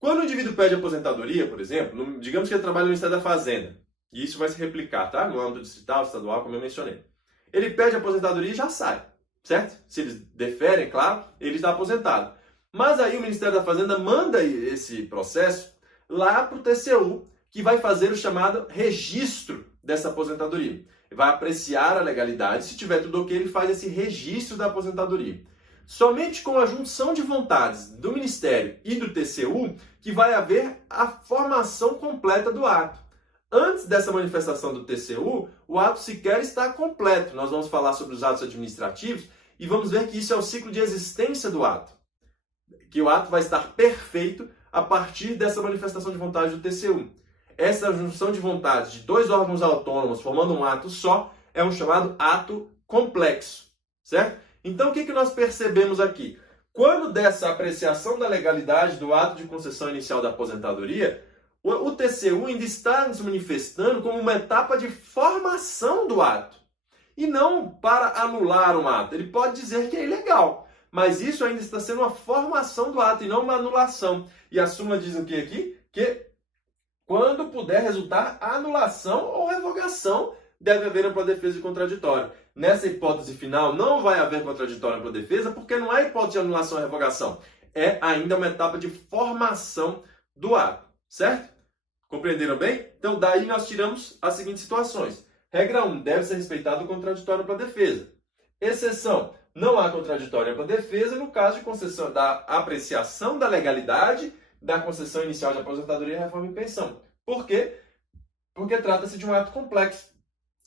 Quando o indivíduo pede aposentadoria, por exemplo, digamos que ele trabalha no Ministério da Fazenda, e isso vai se replicar, tá? No âmbito distrital, estadual, como eu mencionei. Ele pede aposentadoria e já sai, certo? Se eles deferem, claro, ele está aposentado. Mas aí o Ministério da Fazenda manda esse processo lá para o TCU, que vai fazer o chamado registro dessa aposentadoria. Vai apreciar a legalidade, se tiver tudo ok, ele faz esse registro da aposentadoria. Somente com a junção de vontades do Ministério e do TCU que vai haver a formação completa do ato. Antes dessa manifestação do TCU, o ato sequer está completo. Nós vamos falar sobre os atos administrativos e vamos ver que isso é o ciclo de existência do ato. Que o ato vai estar perfeito a partir dessa manifestação de vontade do TCU. Essa junção de vontades de 2 órgãos autônomos formando um ato só é um chamado ato complexo, certo? Então, o que nós percebemos aqui? Quando dessa apreciação da legalidade do ato de concessão inicial da aposentadoria, o TCU ainda está se manifestando como uma etapa de formação do ato, e não para anular um ato. Ele pode dizer que é ilegal, mas isso ainda está sendo uma formação do ato e não uma anulação. E a súmula diz o que aqui? Que quando puder resultar anulação ou revogação, deve haver ampla defesa e contraditório. Nessa hipótese final, não vai haver contraditório e ampla defesa, porque não é hipótese de anulação ou revogação. É ainda uma etapa de formação do ato, certo? Compreenderam bem? Então, daí nós tiramos as seguintes situações. Regra 1, deve ser respeitado o contraditório e ampla defesa. Exceção, não há contraditório e ampla defesa no caso de concessão da apreciação da legalidade da concessão inicial de aposentadoria, reforma e pensão. Por quê? Porque trata-se de um ato complexo.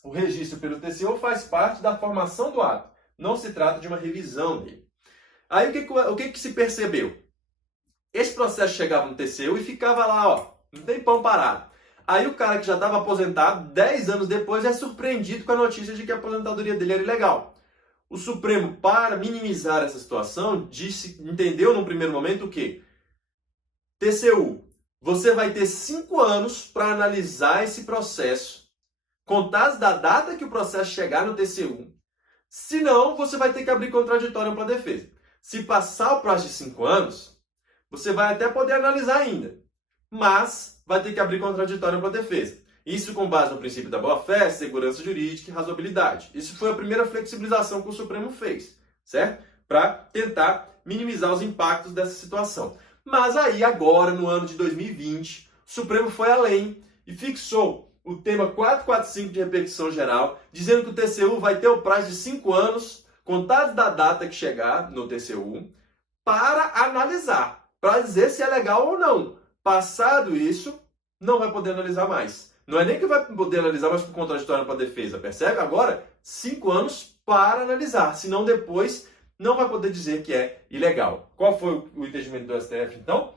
O registro pelo TCU faz parte da formação do ato. Não se trata de uma revisão dele. Aí o que se percebeu? Esse processo chegava no TCU e ficava lá, ó, um tempão parado. Aí o cara que já estava aposentado, 10 anos depois, é surpreendido com a notícia de que a aposentadoria dele era ilegal. O Supremo, para minimizar essa situação, entendeu num primeiro momento o quê? TCU, você vai ter 5 anos para analisar esse processo, contados da data que o processo chegar no TCU. Senão, você vai ter que abrir contraditório para a defesa. Se passar o prazo de 5 anos, você vai até poder analisar ainda, mas vai ter que abrir contraditório para a defesa. Isso com base no princípio da boa-fé, segurança jurídica e razoabilidade. Isso foi a primeira flexibilização que o Supremo fez, certo? Para tentar minimizar os impactos dessa situação. Mas aí, agora, no ano de 2020, o Supremo foi além e fixou o tema 445 de repercussão geral, dizendo que o TCU vai ter o prazo de 5 anos, contados da data que chegar no TCU, para analisar, para dizer se é legal ou não. Passado isso, não vai poder analisar mais. Não é nem que vai poder analisar mais por contraditório para a defesa, percebe? Agora, 5 anos para analisar, senão depois não vai poder dizer que é ilegal. Qual foi o entendimento do STF, então?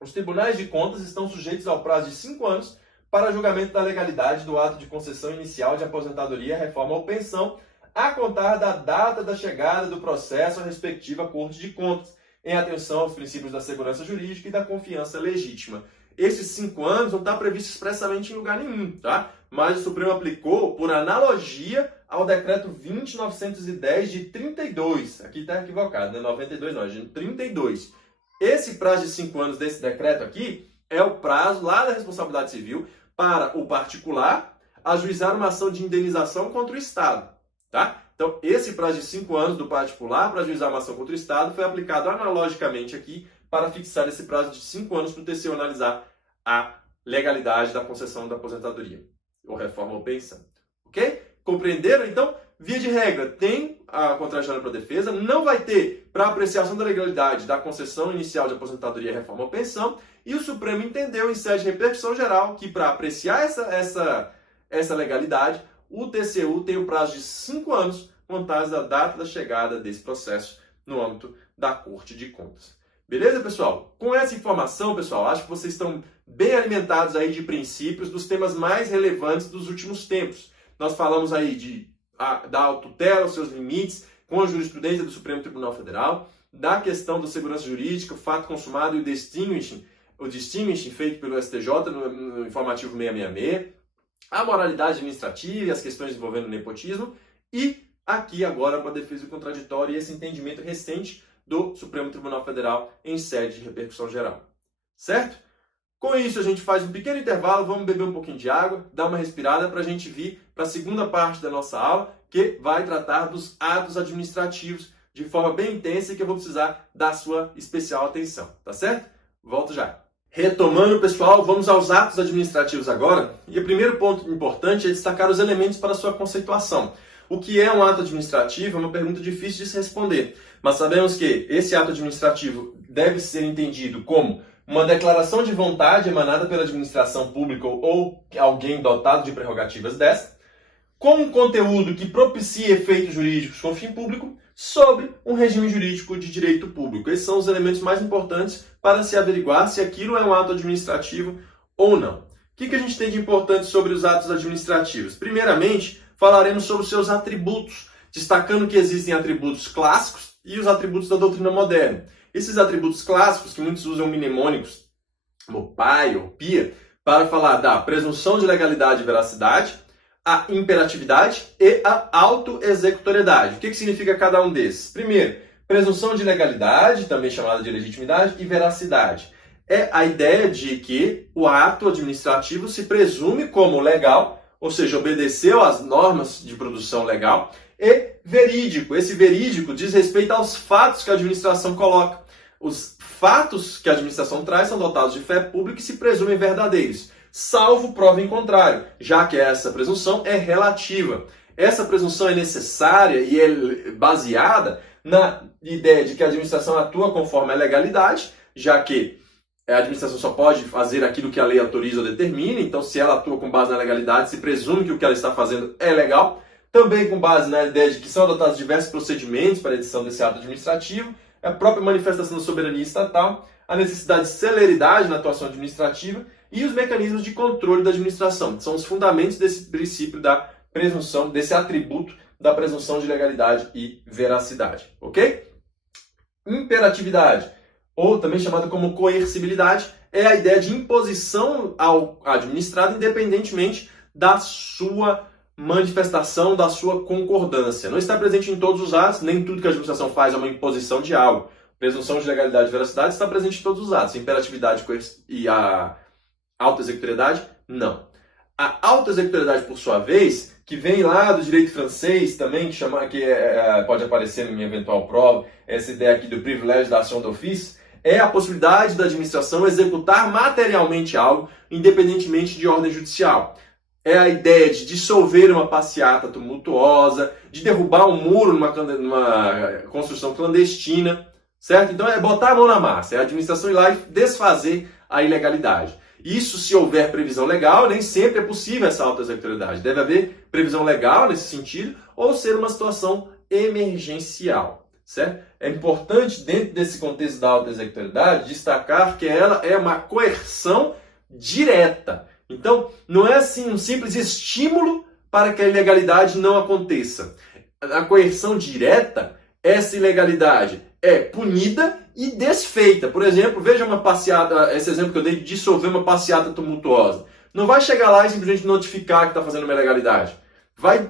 Os tribunais de contas estão sujeitos ao prazo de 5 anos para julgamento da legalidade do ato de concessão inicial de aposentadoria, reforma ou pensão, a contar da data da chegada do processo à respectiva Corte de Contas, em atenção aos princípios da segurança jurídica e da confiança legítima. Esses 5 anos não está previsto expressamente em lugar nenhum, tá? Mas o Supremo aplicou por analogia ao decreto 20.910 de 32. Aqui está equivocado, né? 92 não, é de 32. Esse prazo de 5 anos desse decreto aqui é o prazo lá da responsabilidade civil para o particular ajuizar uma ação de indenização contra o Estado, tá? Então, esse prazo de 5 anos do particular para ajuizar uma ação contra o Estado foi aplicado analogicamente aqui para fixar esse prazo de 5 anos para o TCU analisar a legalidade da concessão da aposentadoria, ou reforma ou pensão. Ok? Compreenderam? Então, via de regra, tem a contraditório para a defesa, não vai ter para apreciação da legalidade da concessão inicial de aposentadoria, reforma ou pensão, e o Supremo entendeu em sede de repercussão geral que para apreciar essa legalidade, o TCU tem o prazo de 5 anos, contados da data da chegada desse processo no âmbito da Corte de Contas. Beleza, pessoal? Com essa informação, pessoal, acho que vocês estão bem alimentados aí de princípios dos temas mais relevantes dos últimos tempos. Nós falamos aí da autotutela, os seus limites, com a jurisprudência do Supremo Tribunal Federal, da questão da segurança jurídica, o fato consumado e o distinguishing feito pelo STJ no informativo 666, a moralidade administrativa e as questões envolvendo o nepotismo, e aqui agora para a defesa do contraditório e esse entendimento recente do Supremo Tribunal Federal em sede de repercussão geral. Certo? Com isso, a gente faz um pequeno intervalo, vamos beber um pouquinho de água, dar uma respirada para a gente vir para a segunda parte da nossa aula, que vai tratar dos atos administrativos de forma bem intensa e que eu vou precisar da sua especial atenção. Tá certo? Volto já. Retomando, pessoal, vamos aos atos administrativos agora. E o primeiro ponto importante é destacar os elementos para a sua conceituação. O que é um ato administrativo é uma pergunta difícil de se responder, mas sabemos que esse ato administrativo deve ser entendido como uma declaração de vontade emanada pela administração pública ou alguém dotado de prerrogativas desta, com um conteúdo que propicie efeitos jurídicos com fim público, sobre um regime jurídico de direito público. Esses são os elementos mais importantes para se averiguar se aquilo é um ato administrativo ou não. O que a gente tem de importante sobre os atos administrativos? Primeiramente, falaremos sobre os seus atributos, destacando que existem atributos clássicos, e os atributos da doutrina moderna. Esses atributos clássicos, que muitos usam mnemônicos, como pai ou pia, para falar da presunção de legalidade e veracidade, a imperatividade e a autoexecutoriedade. O que significa cada um desses? Primeiro, presunção de legalidade, também chamada de legitimidade, e veracidade. É a ideia de que o ato administrativo se presume como legal, ou seja, obedeceu às normas de produção legal, e verídico. Esse verídico diz respeito aos fatos que a administração coloca. Os fatos que a administração traz são dotados de fé pública e se presumem verdadeiros, salvo prova em contrário, já que essa presunção é relativa. Essa presunção é necessária e é baseada na ideia de que a administração atua conforme a legalidade, já que a administração só pode fazer aquilo que a lei autoriza ou determina, então se ela atua com base na legalidade, se presume que o que ela está fazendo é legal, também com base na ideia de que são adotados diversos procedimentos para a edição desse ato administrativo, a própria manifestação da soberania estatal, a necessidade de celeridade na atuação administrativa e os mecanismos de controle da administração, que são os fundamentos desse princípio da presunção, desse atributo da presunção de legalidade e veracidade, ok? Imperatividade, ou também chamada como coercibilidade, é a ideia de imposição ao administrado independentemente da sua manifestação, da sua concordância. Não está presente em todos os atos, nem tudo que a administração faz é uma imposição de algo. Presunção de legalidade e veracidade está presente em todos os atos. Imperatividade e a autoexecutoriedade, não. A autoexecutoriedade, por sua vez, que vem lá do direito francês também, pode aparecer em eventual prova, essa ideia aqui do privilégio da ação d'office, é a possibilidade da administração executar materialmente algo, independentemente de ordem judicial. É a ideia de dissolver uma passeata tumultuosa, de derrubar um muro numa construção clandestina, certo? Então é botar a mão na massa, é a administração ir lá e desfazer a ilegalidade. Isso se houver previsão legal, nem sempre é possível essa autoexecutoriedade. Deve haver previsão legal nesse sentido, ou ser uma situação emergencial, certo? É importante, dentro desse contexto da autoexecutoriedade, destacar que ela é uma coerção direta. Então, não é assim um simples estímulo para que a ilegalidade não aconteça. A coerção direta, essa ilegalidade é punida e desfeita. Por exemplo, veja uma passeata, esse exemplo que eu dei de dissolver uma passeata tumultuosa. Não vai chegar lá e simplesmente notificar que está fazendo uma ilegalidade. Vai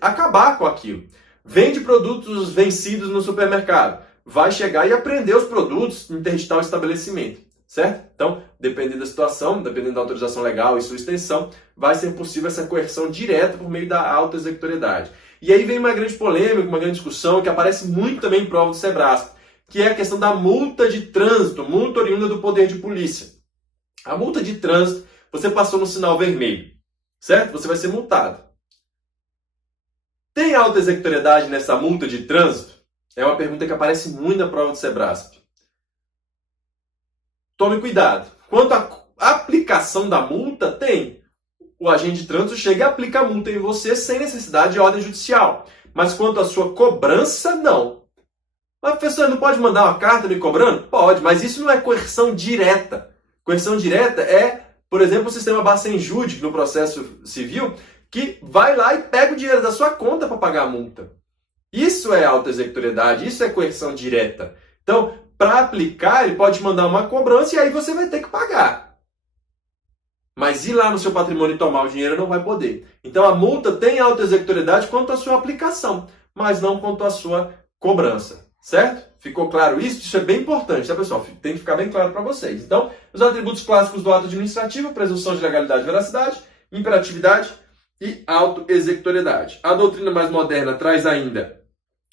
acabar com aquilo. Vende produtos vencidos no supermercado. Vai chegar e apreender os produtos, interditar o estabelecimento. Certo? Então, dependendo da situação, dependendo da autorização legal e sua extensão, vai ser possível essa coerção direta por meio da autoexecutoriedade. E aí vem uma grande polêmica, uma grande discussão que aparece muito também em prova do SEBRASP, que é a questão da multa de trânsito, multa oriunda do poder de polícia. A multa de trânsito, você passou no sinal vermelho, certo? Você vai ser multado. Tem autoexecutoriedade nessa multa de trânsito? É uma pergunta que aparece muito na prova do SEBRASP. Tome cuidado. Quanto à aplicação da multa, tem. O agente de trânsito chega e aplica a multa em você sem necessidade de ordem judicial. Mas quanto à sua cobrança, não. Mas, professor, não pode mandar uma carta me cobrando? Pode, mas isso não é coerção direta. Coerção direta é, por exemplo, o sistema Bacenjude, no processo civil, que vai lá e pega o dinheiro da sua conta para pagar a multa. Isso é autoexecutoriedade, isso é coerção direta. Então, para aplicar, ele pode mandar uma cobrança e aí você vai ter que pagar. Mas ir lá no seu patrimônio e tomar o dinheiro não vai poder. Então a multa tem autoexecutoriedade quanto à sua aplicação, mas não quanto à sua cobrança. Certo? Ficou claro isso? Isso é bem importante, tá, pessoal? Tem que ficar bem claro para vocês. Então, os atributos clássicos do ato administrativo: presunção de legalidade e veracidade, imperatividade e autoexecutoriedade. A doutrina mais moderna traz ainda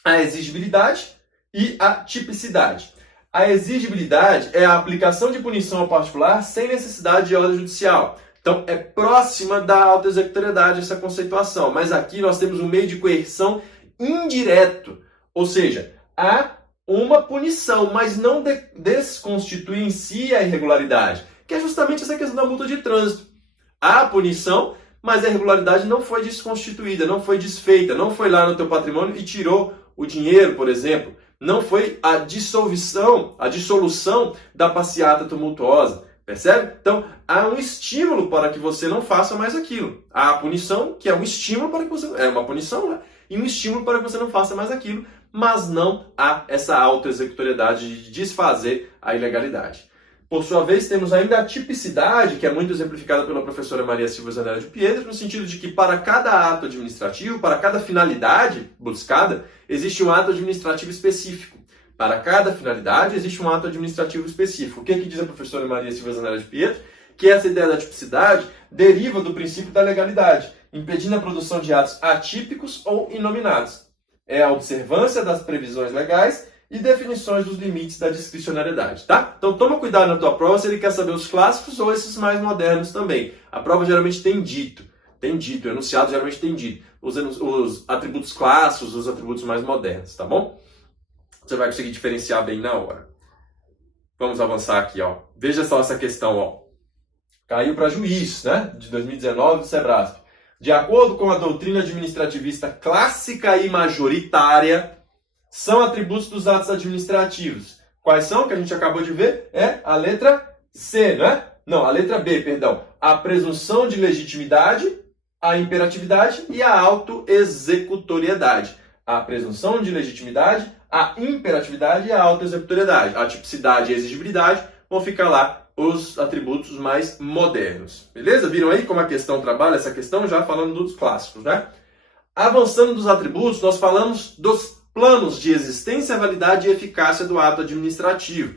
a exigibilidade e a tipicidade. A exigibilidade é a aplicação de punição ao particular sem necessidade de ordem judicial. Então, é próxima da autoexecutoriedade essa conceituação. Mas aqui nós temos um meio de coerção indireto. Ou seja, há uma punição, mas não desconstitui em si a irregularidade. Que é justamente essa questão da multa de trânsito. Há punição, mas a irregularidade não foi desconstituída, não foi desfeita, não foi lá no teu patrimônio e tirou o dinheiro, por exemplo. Não foi a dissolução da passeata tumultuosa. Percebe? Então, há um estímulo para que você não faça mais aquilo. Há a punição, que é um estímulo para que você... É uma punição, né? E um estímulo para que você não faça mais aquilo, mas não há essa autoexecutoriedade de desfazer a ilegalidade. Por sua vez, temos ainda a tipicidade, que é muito exemplificada pela professora Maria Silva Zanella de Pietro, no sentido de que para cada ato administrativo, para cada finalidade buscada, existe um ato administrativo específico. Para cada finalidade, existe um ato administrativo específico. O que diz a professora Maria Silva Zanella de Pietro? Que essa ideia da tipicidade deriva do princípio da legalidade, impedindo a produção de atos atípicos ou inominados. É a observância das previsões legais e definições dos limites da discricionariedade, tá? Então toma cuidado na tua prova se ele quer saber os clássicos ou esses mais modernos também. A prova geralmente tem dito, o enunciado geralmente tem dito os atributos clássicos, os atributos mais modernos, tá bom? Você vai conseguir diferenciar bem na hora. Vamos avançar aqui, ó. Veja só essa questão, ó. Caiu para juiz, né? De 2019 do Sebrasp. De acordo com a doutrina administrativista clássica e majoritária, são atributos dos atos administrativos. Quais são, que a gente acabou de ver? É a letra C, né? Não, a letra B, perdão. A presunção de legitimidade, a imperatividade e a autoexecutoriedade. A presunção de legitimidade, a imperatividade e a autoexecutoriedade. A tipicidade e a exigibilidade vão ficar lá os atributos mais modernos. Beleza? Viram aí como a questão trabalha essa questão? Já falando dos clássicos, né? Avançando dos atributos, nós falamos dos planos de existência, validade e eficácia do ato administrativo.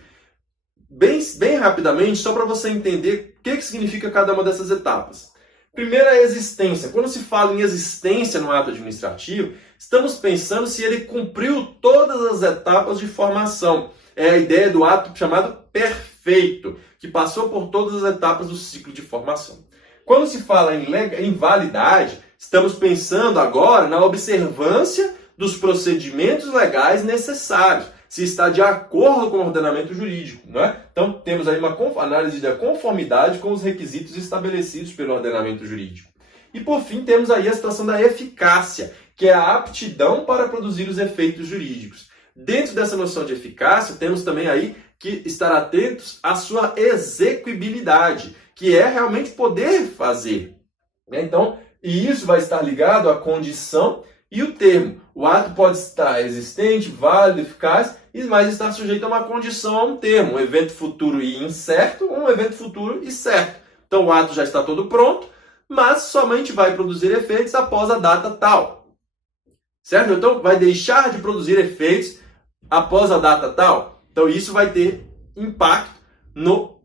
Bem rapidamente, só para você entender o que significa cada uma dessas etapas. Primeiro, a existência. Quando se fala em existência no ato administrativo, estamos pensando se ele cumpriu todas as etapas de formação. É a ideia do ato chamado perfeito, que passou por todas as etapas do ciclo de formação. Quando se fala em validade, estamos pensando agora na observância dos procedimentos legais necessários, se está de acordo com o ordenamento jurídico, não é? Então, temos aí uma análise da conformidade com os requisitos estabelecidos pelo ordenamento jurídico. E, por fim, temos aí a situação da eficácia, que é a aptidão para produzir os efeitos jurídicos. Dentro dessa noção de eficácia, temos também aí que estar atentos à sua execuibilidade, que é realmente poder fazer. Então, e isso vai estar ligado à condição e o termo. O ato pode estar existente, válido, eficaz, mas estar sujeito a uma condição, a um termo, um evento futuro e incerto, um evento futuro e certo. Então o ato já está todo pronto, mas somente vai produzir efeitos após a data tal. Certo? Então vai deixar de produzir efeitos após a data tal. Então isso vai ter impacto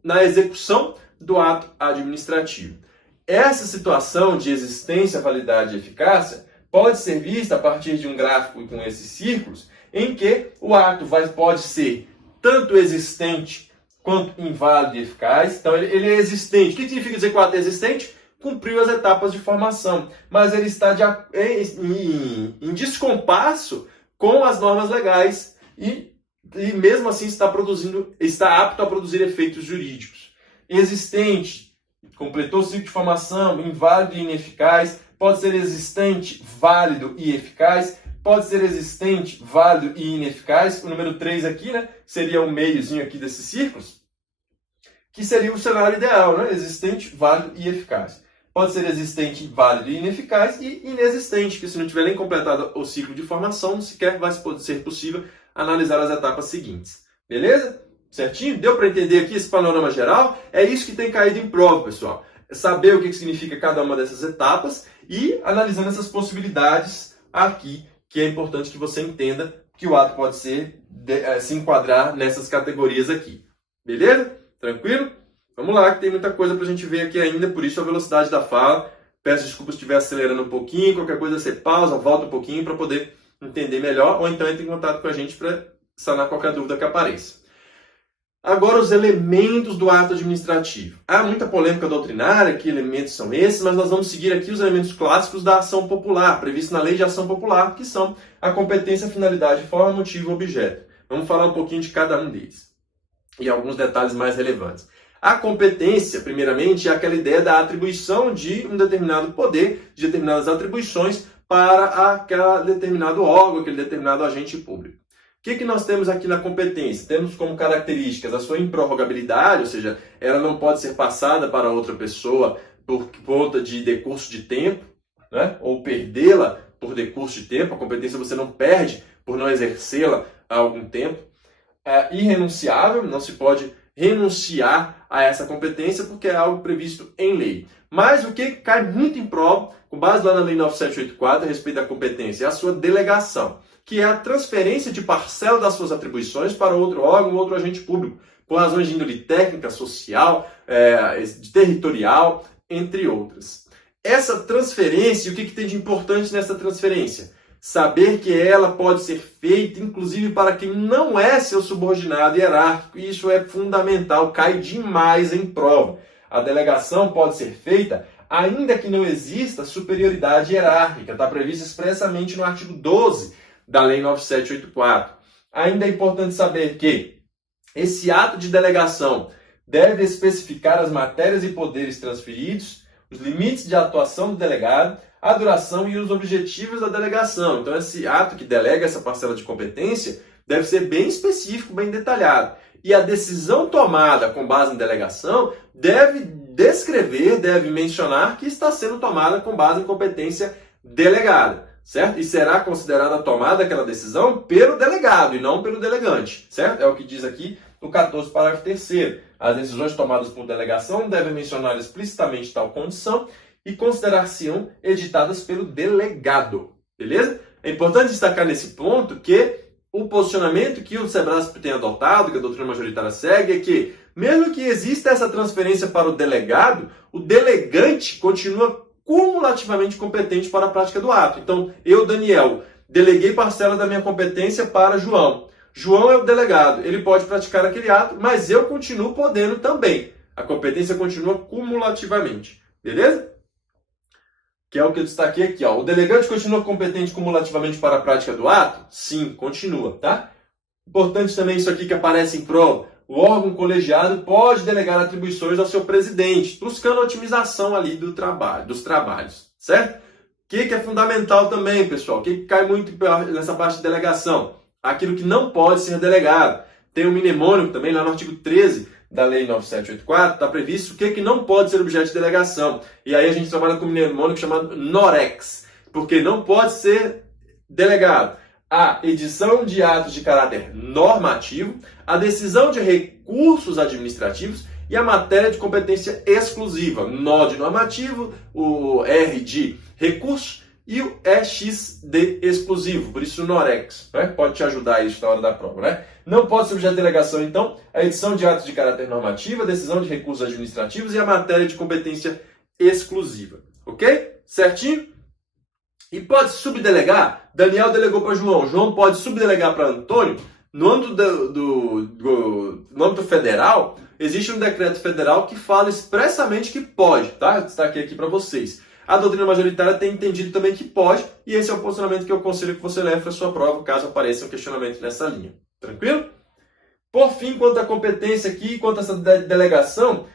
na execução do ato administrativo. Essa situação de existência, validade e eficácia pode ser vista a partir de um gráfico com esses círculos, em que o ato pode ser tanto existente quanto inválido e eficaz. Então, ele é existente. O que significa dizer que o ato é existente? Cumpriu as etapas de formação, mas ele está em descompasso com as normas legais e mesmo assim está apto a produzir efeitos jurídicos. Existente, completou o ciclo de formação, inválido e ineficaz. Pode ser existente, válido e eficaz. Pode ser existente, válido e ineficaz. O número 3 aqui, né, seria o meiozinho aqui desses círculos, que seria o cenário ideal, né? Existente, válido e eficaz. Pode ser existente, válido e ineficaz e inexistente, que se não tiver nem completado o ciclo de formação, sequer vai ser possível analisar as etapas seguintes. Beleza? Certinho? Deu para entender aqui esse panorama geral? É isso que tem caído em prova, pessoal. Saber o que significa cada uma dessas etapas e analisando essas possibilidades aqui, que é importante que você entenda que o ato pode se enquadrar nessas categorias aqui. Beleza? Tranquilo? Vamos lá, que tem muita coisa para a gente ver aqui ainda, por isso a velocidade da fala. Peço desculpas se estiver acelerando um pouquinho, qualquer coisa você pausa, volta um pouquinho para poder entender melhor, ou então entre em contato com a gente para sanar qualquer dúvida que apareça. Agora, os elementos do ato administrativo. Há muita polêmica doutrinária, que elementos são esses, mas nós vamos seguir aqui os elementos clássicos da ação popular, previstos na Lei de Ação Popular, que são a competência, finalidade, forma, motivo e objeto. Vamos falar um pouquinho de cada um deles e alguns detalhes mais relevantes. A competência, primeiramente, é aquela ideia da atribuição de um determinado poder, de determinadas atribuições para aquele determinado órgão, aquele determinado agente público. que nós temos aqui na competência? Temos como características a sua improrrogabilidade, ou seja, ela não pode ser passada para outra pessoa por conta de decurso de tempo, né? Ou perdê-la por decurso de tempo. A competência você não perde por não exercê-la há algum tempo. É irrenunciável, não se pode renunciar a essa competência porque é algo previsto em lei. Mas o que cai muito em prova, com base lá na Lei 9784 a respeito da competência, é a sua delegação, que é a transferência de parcela das suas atribuições para outro órgão, outro agente público, por razões de índole técnica, social, territorial, entre outras. Essa transferência, o que tem de importante nessa transferência? Saber que ela pode ser feita, inclusive, para quem não é seu subordinado hierárquico, e isso é fundamental, cai demais em prova. A delegação pode ser feita ainda que não exista superioridade hierárquica, está previsto expressamente no artigo 12 da Lei 9784. Ainda é importante saber que esse ato de delegação deve especificar as matérias e poderes transferidos, os limites de atuação do delegado, a duração e os objetivos da delegação. Então, esse ato que delega essa parcela de competência deve ser bem específico, bem detalhado. E a decisão tomada com base em delegação deve descrever, deve mencionar que está sendo tomada com base em competência delegada, certo? E será considerada tomada aquela decisão pelo delegado e não pelo delegante, certo? É o que diz aqui no 14, parágrafo 3º. As decisões tomadas por delegação devem mencionar explicitamente tal condição e considerar-se-ão editadas pelo delegado, beleza? É importante destacar nesse ponto que o posicionamento que o SEBRASP tem adotado, que a doutrina majoritária segue, é que, mesmo que exista essa transferência para o delegado, o delegante continua cumulativamente competente para a prática do ato. Então, eu, Daniel, deleguei parcela da minha competência para João. João é o delegado, ele pode praticar aquele ato, mas eu continuo podendo também. A competência continua cumulativamente, beleza? Que é o que eu destaquei aqui, ó. O delegante continua competente cumulativamente para a prática do ato? Sim, continua, tá? Importante também isso aqui que aparece em prova. O órgão colegiado pode delegar atribuições ao seu presidente, buscando a otimização ali dos trabalhos, certo? O que é fundamental também, pessoal? O que cai muito nessa parte de delegação? Aquilo que não pode ser delegado. Tem um mnemônico também lá no artigo 13 da Lei 9784, está previsto o que não pode ser objeto de delegação. E aí a gente trabalha com um mnemônico chamado NOREX, porque não pode ser delegado a edição de atos de caráter normativo, a decisão de recursos administrativos e a matéria de competência exclusiva. NO de normativo, o R de recurso e o EX de exclusivo, por isso o NOREX, né? Pode te ajudar isso na hora da prova, né? Não pode ser objeto de delegação, então, a edição de atos de caráter normativo, a decisão de recursos administrativos e a matéria de competência exclusiva, ok? Certinho? E pode subdelegar? Daniel delegou para João, João pode subdelegar para Antônio? No âmbito no âmbito federal, existe um decreto federal que fala expressamente que pode, tá? Eu destaquei aqui para vocês. A doutrina majoritária tem entendido também que pode, e esse é o posicionamento que eu aconselho que você leve para a sua prova, caso apareça um questionamento nessa linha. Tranquilo? Por fim, quanto à competência aqui, quanto a essa delegação,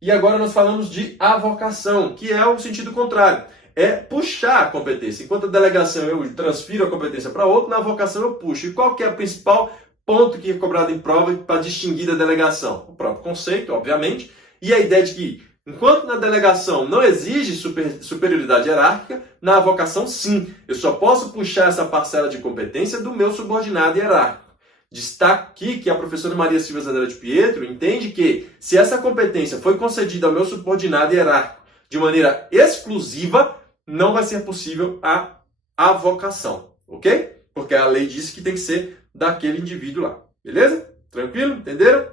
e agora nós falamos de avocação, que é o sentido contrário. É puxar a competência. Enquanto a delegação eu transfiro a competência para outro, na avocação eu puxo. E qual que é o principal ponto que é cobrado em prova para distinguir da delegação? O próprio conceito, obviamente, e a ideia de que, enquanto na delegação não exige superioridade hierárquica, na avocação sim. Eu só posso puxar essa parcela de competência do meu subordinado hierárquico. Destaque aqui que a professora Maria Silvia Zanella de Pietro entende que, se essa competência foi concedida ao meu subordinado hierárquico de maneira exclusiva, não vai ser possível a avocação, ok? Porque a lei disse que tem que ser daquele indivíduo lá, beleza? Tranquilo? Entenderam?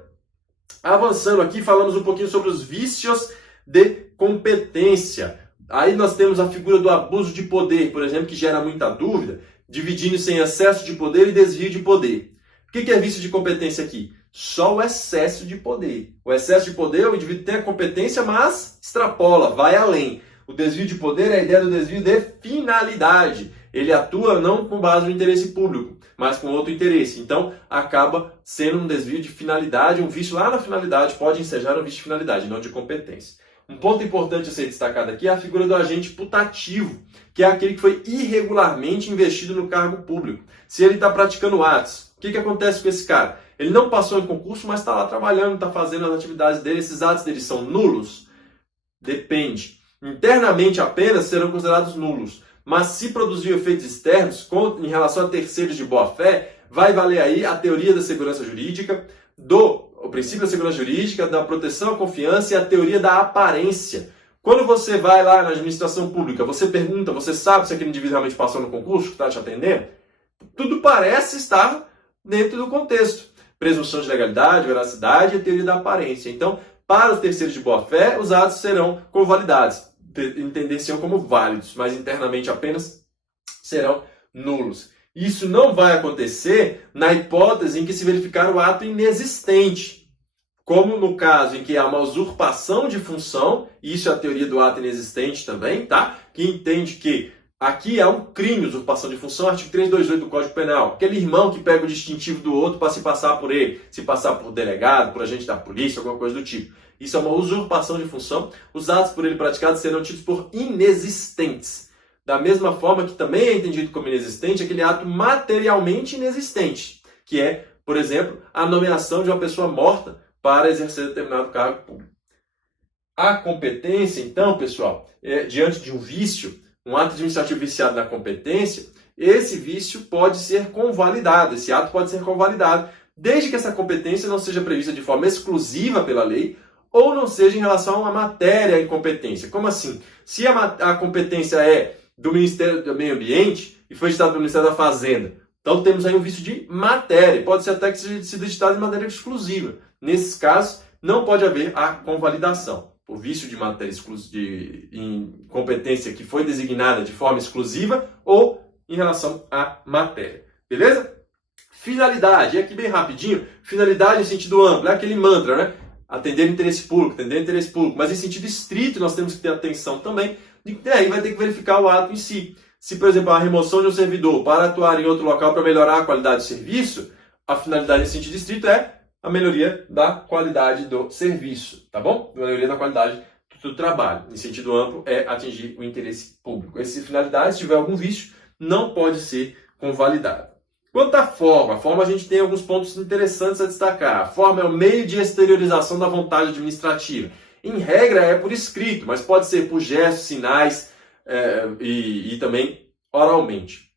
Avançando aqui, falamos um pouquinho sobre os vícios de competência. Aí nós temos a figura do abuso de poder, por exemplo, que gera muita dúvida, dividindo-se em excesso de poder e desvio de poder. O que é vício de competência aqui? Só o excesso de poder. O excesso de poder, o indivíduo tem a competência, mas extrapola, vai além. O desvio de poder é a ideia do desvio de finalidade. Ele atua não com base no interesse público, mas com outro interesse. Então, acaba sendo um desvio de finalidade, um vício lá na finalidade, pode ensejar um vício de finalidade, não de competência. Um ponto importante a ser destacado aqui é a figura do agente putativo, que é aquele que foi irregularmente investido no cargo público. Se ele está praticando atos, o que acontece com esse cara? Ele não passou em concurso, mas está lá trabalhando, está fazendo as atividades dele. Esses atos dele são nulos? Depende. Internamente apenas serão considerados nulos. Mas se produzir efeitos externos em relação a terceiros de boa-fé, vai valer aí a teoria da segurança jurídica, o princípio da segurança jurídica, da proteção à confiança e a teoria da aparência. Quando você vai lá na administração pública, você pergunta, você sabe se aquele indivíduo realmente passou no concurso que está te atendendo? Tudo parece estar dentro do contexto. Presunção de legalidade, veracidade e a teoria da aparência. Então, para os terceiros de boa-fé, os atos serão convalidados, entender-se-ão como válidos, mas internamente apenas serão nulos. Isso não vai acontecer na hipótese em que se verificar o ato inexistente, como no caso em que há uma usurpação de função, isso é a teoria do ato inexistente também, tá? Que entende que aqui há um crime, usurpação de função, artigo 328 do Código Penal. Aquele irmão que pega o distintivo do outro para se passar por ele, se passar por delegado, por agente da polícia, alguma coisa do tipo. Isso é uma usurpação de função. Os atos por ele praticados serão tidos por inexistentes. Da mesma forma que também é entendido como inexistente aquele ato materialmente inexistente, que é, por exemplo, a nomeação de uma pessoa morta para exercer determinado cargo público. A competência, então, pessoal, diante de um vício, um ato administrativo viciado na competência, esse vício pode ser convalidado, esse ato pode ser convalidado, desde que essa competência não seja prevista de forma exclusiva pela lei ou não seja em relação a uma matéria em competência. Como assim? Se a competência é do Ministério do Meio Ambiente e foi editada pelo Ministério da Fazenda, então temos aí um vício de matéria, pode ser até que seja sido editado de matéria exclusiva. Nesses casos, não pode haver a convalidação. O vício de matéria em competência que foi designada de forma exclusiva ou em relação à matéria. Beleza? Finalidade. E aqui bem rapidinho. Finalidade em sentido amplo. É aquele mantra, né? Atender interesse público, atender interesse público. Mas em sentido estrito nós temos que ter atenção também. E aí vai ter que verificar o ato em si. Se, por exemplo, a remoção de um servidor para atuar em outro local para melhorar a qualidade do serviço, a finalidade em sentido estrito é a melhoria da qualidade do serviço, tá bom? A melhoria da qualidade do trabalho. Em sentido amplo, é atingir o interesse público. Essa finalidade, se tiver algum vício, não pode ser convalidado. Quanto à forma, a forma a gente tem alguns pontos interessantes a destacar. A forma é o meio de exteriorização da vontade administrativa. Em regra, é por escrito, mas pode ser por gestos, sinais e também oralmente.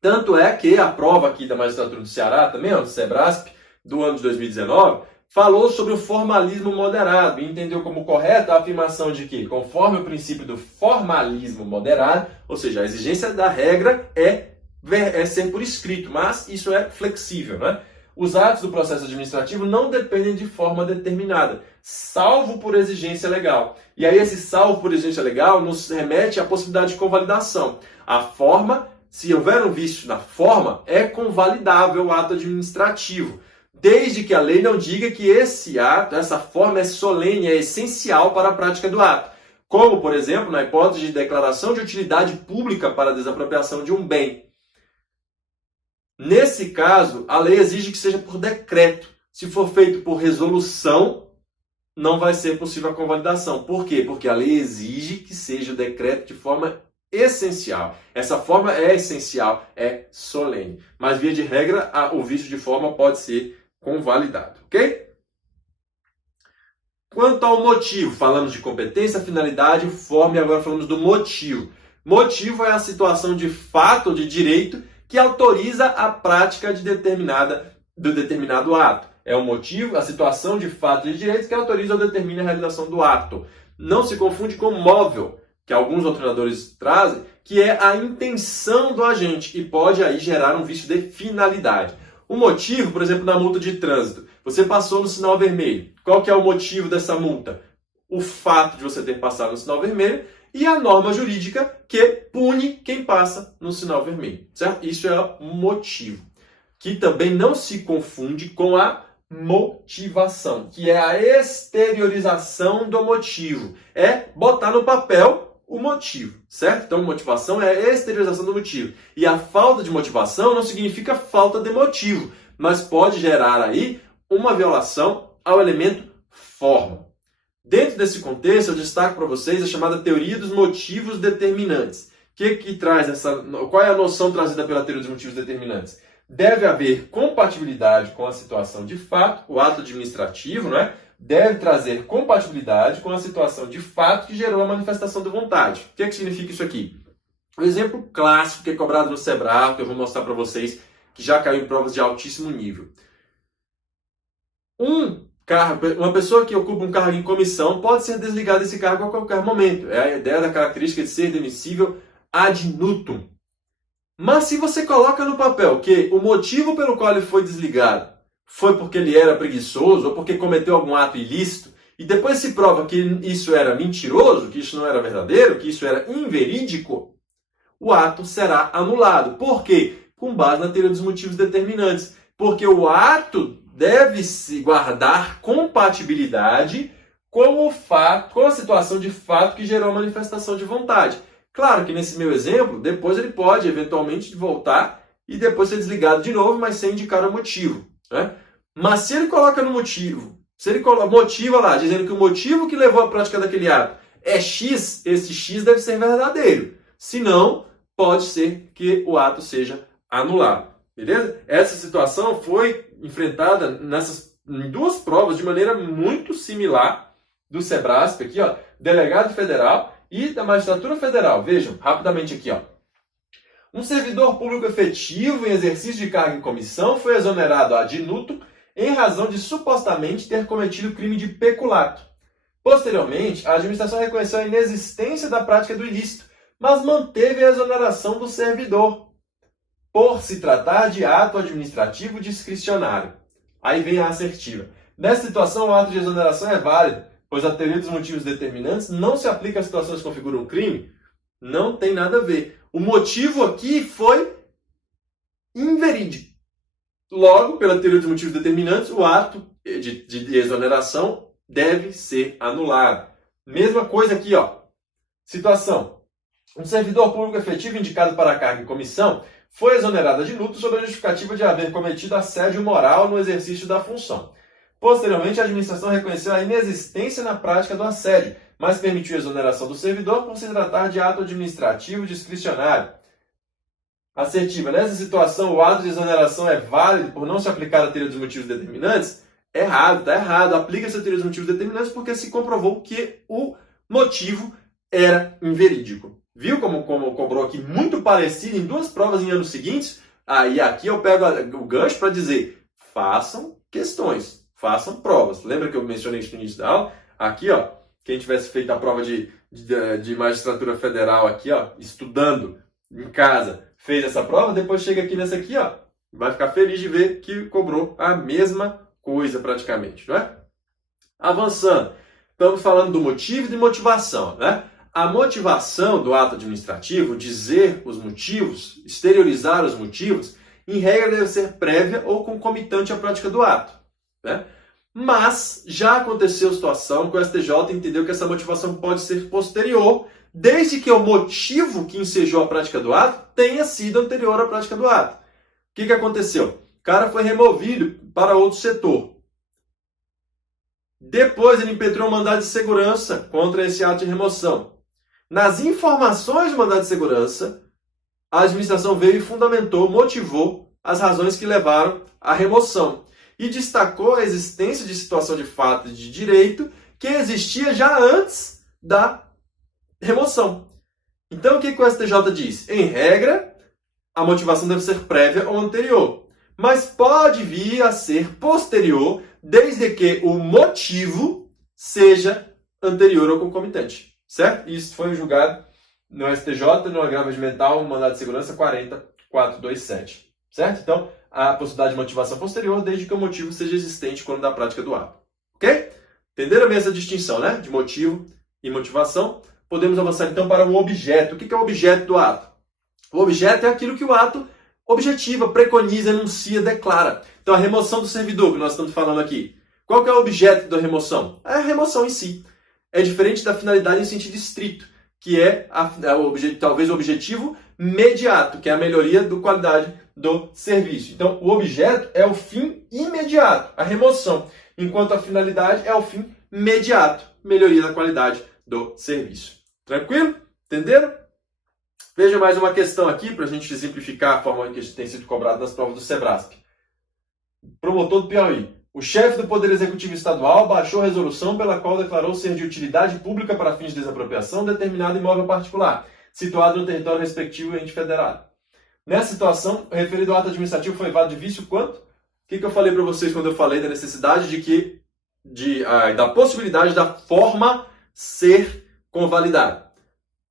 Tanto é que a prova aqui da magistratura do Ceará, também, do Sebrasp, do ano de 2019, falou sobre o formalismo moderado e entendeu como correta a afirmação de que, conforme o princípio do formalismo moderado, ou seja, a exigência da regra é ser por escrito, mas isso é flexível, né? Os atos do processo administrativo não dependem de forma determinada, salvo por exigência legal. E aí esse salvo por exigência legal nos remete à possibilidade de convalidação. A forma, se houver um vício na forma, é convalidável o ato administrativo, desde que a lei não diga que esse ato, essa forma é solene, é essencial para a prática do ato. Como, por exemplo, na hipótese de declaração de utilidade pública para a desapropriação de um bem. Nesse caso, a lei exige que seja por decreto. Se for feito por resolução, não vai ser possível a convalidação. Por quê? Porque a lei exige que seja o decreto de forma essencial. Essa forma é essencial, é solene. Mas, via de regra, o vício de forma pode ser convalidado, ok? Quanto ao motivo, falamos de competência, finalidade, forma e agora falamos do motivo. Motivo é a situação de fato ou de direito que autoriza a prática de determinado ato. É o motivo, a situação de fato e de direito que autoriza ou determina a realização do ato. Não se confunde com móvel, que alguns doutrinadores trazem, que é a intenção do agente e pode aí gerar um vício de finalidade. O motivo, por exemplo, na multa de trânsito. Você passou no sinal vermelho. Qual que é o motivo dessa multa? O fato de você ter passado no sinal vermelho e a norma jurídica que pune quem passa no sinal vermelho. Certo? Isso é o motivo. Que também não se confunde com a motivação, que é a exteriorização do motivo. É botar no papel o motivo, certo? Então, motivação é a exteriorização do motivo. E a falta de motivação não significa falta de motivo, mas pode gerar aí uma violação ao elemento forma. Dentro desse contexto, eu destaco para vocês a chamada teoria dos motivos determinantes. Que traz qual é a noção trazida pela teoria dos motivos determinantes? deve haver compatibilidade com a situação de fato, o ato administrativo, não é? Deve trazer compatibilidade com a situação de fato que gerou a manifestação de vontade. O que significa isso aqui? Um exemplo clássico que é cobrado no SEBRAE, que eu vou mostrar para vocês, que já caiu em provas de altíssimo nível. Uma pessoa que ocupa um cargo em comissão pode ser desligada desse cargo a qualquer momento. É a ideia da característica de ser demissível ad nutum. Mas se você coloca no papel que o motivo pelo qual ele foi desligado foi porque ele era preguiçoso ou porque cometeu algum ato ilícito, e depois se prova que isso era mentiroso, que isso não era verdadeiro, que isso era inverídico, o ato será anulado. Por quê? Com base na teoria dos motivos determinantes. Porque o ato deve-se guardar compatibilidade com o fato, com a situação de fato que gerou a manifestação de vontade. Claro que nesse meu exemplo, depois ele pode eventualmente voltar e depois ser desligado de novo, mas sem indicar o motivo, né? Mas se ele coloca no motivo, se ele motiva lá, dizendo que o motivo que levou à prática daquele ato é X, esse X deve ser verdadeiro. Se não, pode ser que o ato seja anulado. Beleza? Essa situação foi enfrentada em duas provas de maneira muito similar do SEBRASP aqui, ó, delegado federal e da magistratura federal. Vejam, rapidamente aqui, ó. Um servidor público efetivo em exercício de cargo em comissão foi exonerado ad nutum em razão de supostamente ter cometido crime de peculato. Posteriormente, a administração reconheceu a inexistência da prática do ilícito, mas manteve a exoneração do servidor, por se tratar de ato administrativo discricionário. Aí vem a assertiva. Nessa situação, o ato de exoneração é válido, pois a teoria dos motivos determinantes não se aplica a situações que configuram um crime. Não tem nada a ver. O motivo aqui foi inverídico. Logo, pela teoria dos motivos determinantes, o ato de exoneração deve ser anulado. Mesma coisa aqui, ó. Situação. Um servidor público efetivo indicado para a cargo em comissão foi exonerado ad nutum sob a justificativa de haver cometido assédio moral no exercício da função. Posteriormente, a administração reconheceu a inexistência na prática do assédio, mas permitiu a exoneração do servidor por se tratar de ato administrativo discricionário. Assertiva. Nessa situação, o ato de exoneração é válido por não se aplicar a teoria dos motivos determinantes? Errado, está errado. Aplica-se a teoria dos motivos determinantes porque se comprovou que o motivo era inverídico. Viu como cobrou aqui muito parecido em duas provas em anos seguintes? Aí aqui eu pego o gancho para dizer, façam questões, façam provas. Lembra que eu mencionei isso no início da aula? Aqui, ó, quem tivesse feito a prova de magistratura federal aqui, ó, estudando em casa, fez essa prova, depois chega aqui nessa aqui, ó, vai ficar feliz de ver que cobrou a mesma coisa praticamente, não é? Avançando, estamos falando do motivo e de motivação, né? A motivação do ato administrativo, dizer os motivos, exteriorizar os motivos, em regra deve ser prévia ou concomitante à prática do ato, né? Mas já aconteceu situação que o STJ entendeu que essa motivação pode ser posterior, desde que o motivo que ensejou a prática do ato tenha sido anterior à prática do ato. O que aconteceu? O cara foi removido para outro setor. Depois ele impetrou um mandado de segurança contra esse ato de remoção. Nas informações do mandado de segurança, a administração veio e fundamentou, motivou as razões que levaram à remoção. E destacou a existência de situação de fato e de direito que existia já antes da remoção. Então, o que o STJ diz? Em regra, a motivação deve ser prévia ou anterior, mas pode vir a ser posterior, desde que o motivo seja anterior ou concomitante, certo? Isso foi julgado no STJ, no agravo regimental, mandado de segurança 40427, certo? Então, a possibilidade de motivação posterior, desde que o motivo seja existente quando da prática do ato, ok? Entenderam mesmo essa distinção, né? De motivo e motivação? Podemos avançar então para o objeto. O que é o objeto do ato? O objeto é aquilo que o ato objetiva, preconiza, enuncia, declara. Então, a remoção do servidor, que nós estamos falando aqui. Qual que é o objeto da remoção? É a remoção em si. É diferente da finalidade em sentido estrito, que é talvez o objetivo imediato, que é a melhoria da qualidade do serviço. Então, o objeto é o fim imediato, a remoção, enquanto a finalidade é o fim imediato, melhoria da qualidade do serviço. Tranquilo? Entenderam? Veja mais uma questão aqui, para a gente exemplificar a forma que tem sido cobrado nas provas do Sebrasp. Promotor do Piauí. O chefe do Poder Executivo Estadual baixou a resolução pela qual declarou ser de utilidade pública para fins de desapropriação determinado imóvel particular, situado no território respectivo ente federado. Nessa situação, o referido ato administrativo foi levado de vício quanto? O que eu falei para vocês quando eu falei da necessidade da possibilidade da forma ser convalidada?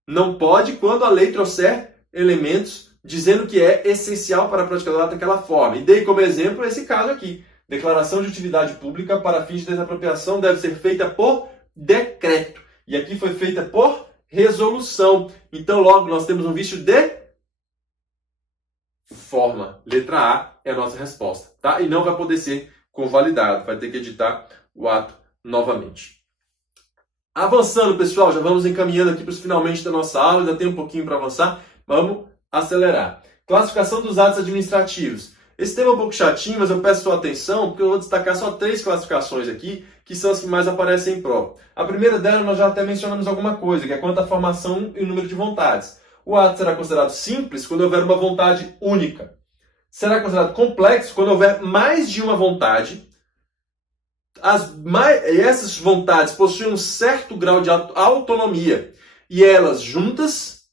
Não pode quando a lei trouxer elementos dizendo que é essencial para a prática do ato daquela forma. E dei como exemplo esse caso aqui. Declaração de utilidade pública para fins de desapropriação deve ser feita por decreto. E aqui foi feita por resolução. Então, logo, nós temos um vício de forma. Letra A é a nossa resposta, tá? E não vai poder ser convalidado. Vai ter que editar o ato novamente. Avançando, pessoal, já vamos encaminhando aqui para os finalmente da nossa aula. Ainda tem um pouquinho para avançar. Vamos acelerar. Classificação dos atos administrativos. Esse tema é um pouco chatinho, mas eu peço sua atenção, porque eu vou destacar só 3 classificações aqui, que são as que mais aparecem em prova. A primeira delas nós já até mencionamos alguma coisa, que é quanto à formação e o número de vontades. O ato será considerado simples quando houver uma vontade única. Será considerado complexo quando houver mais de uma vontade. Essas vontades possuem um certo grau de autonomia e elas juntas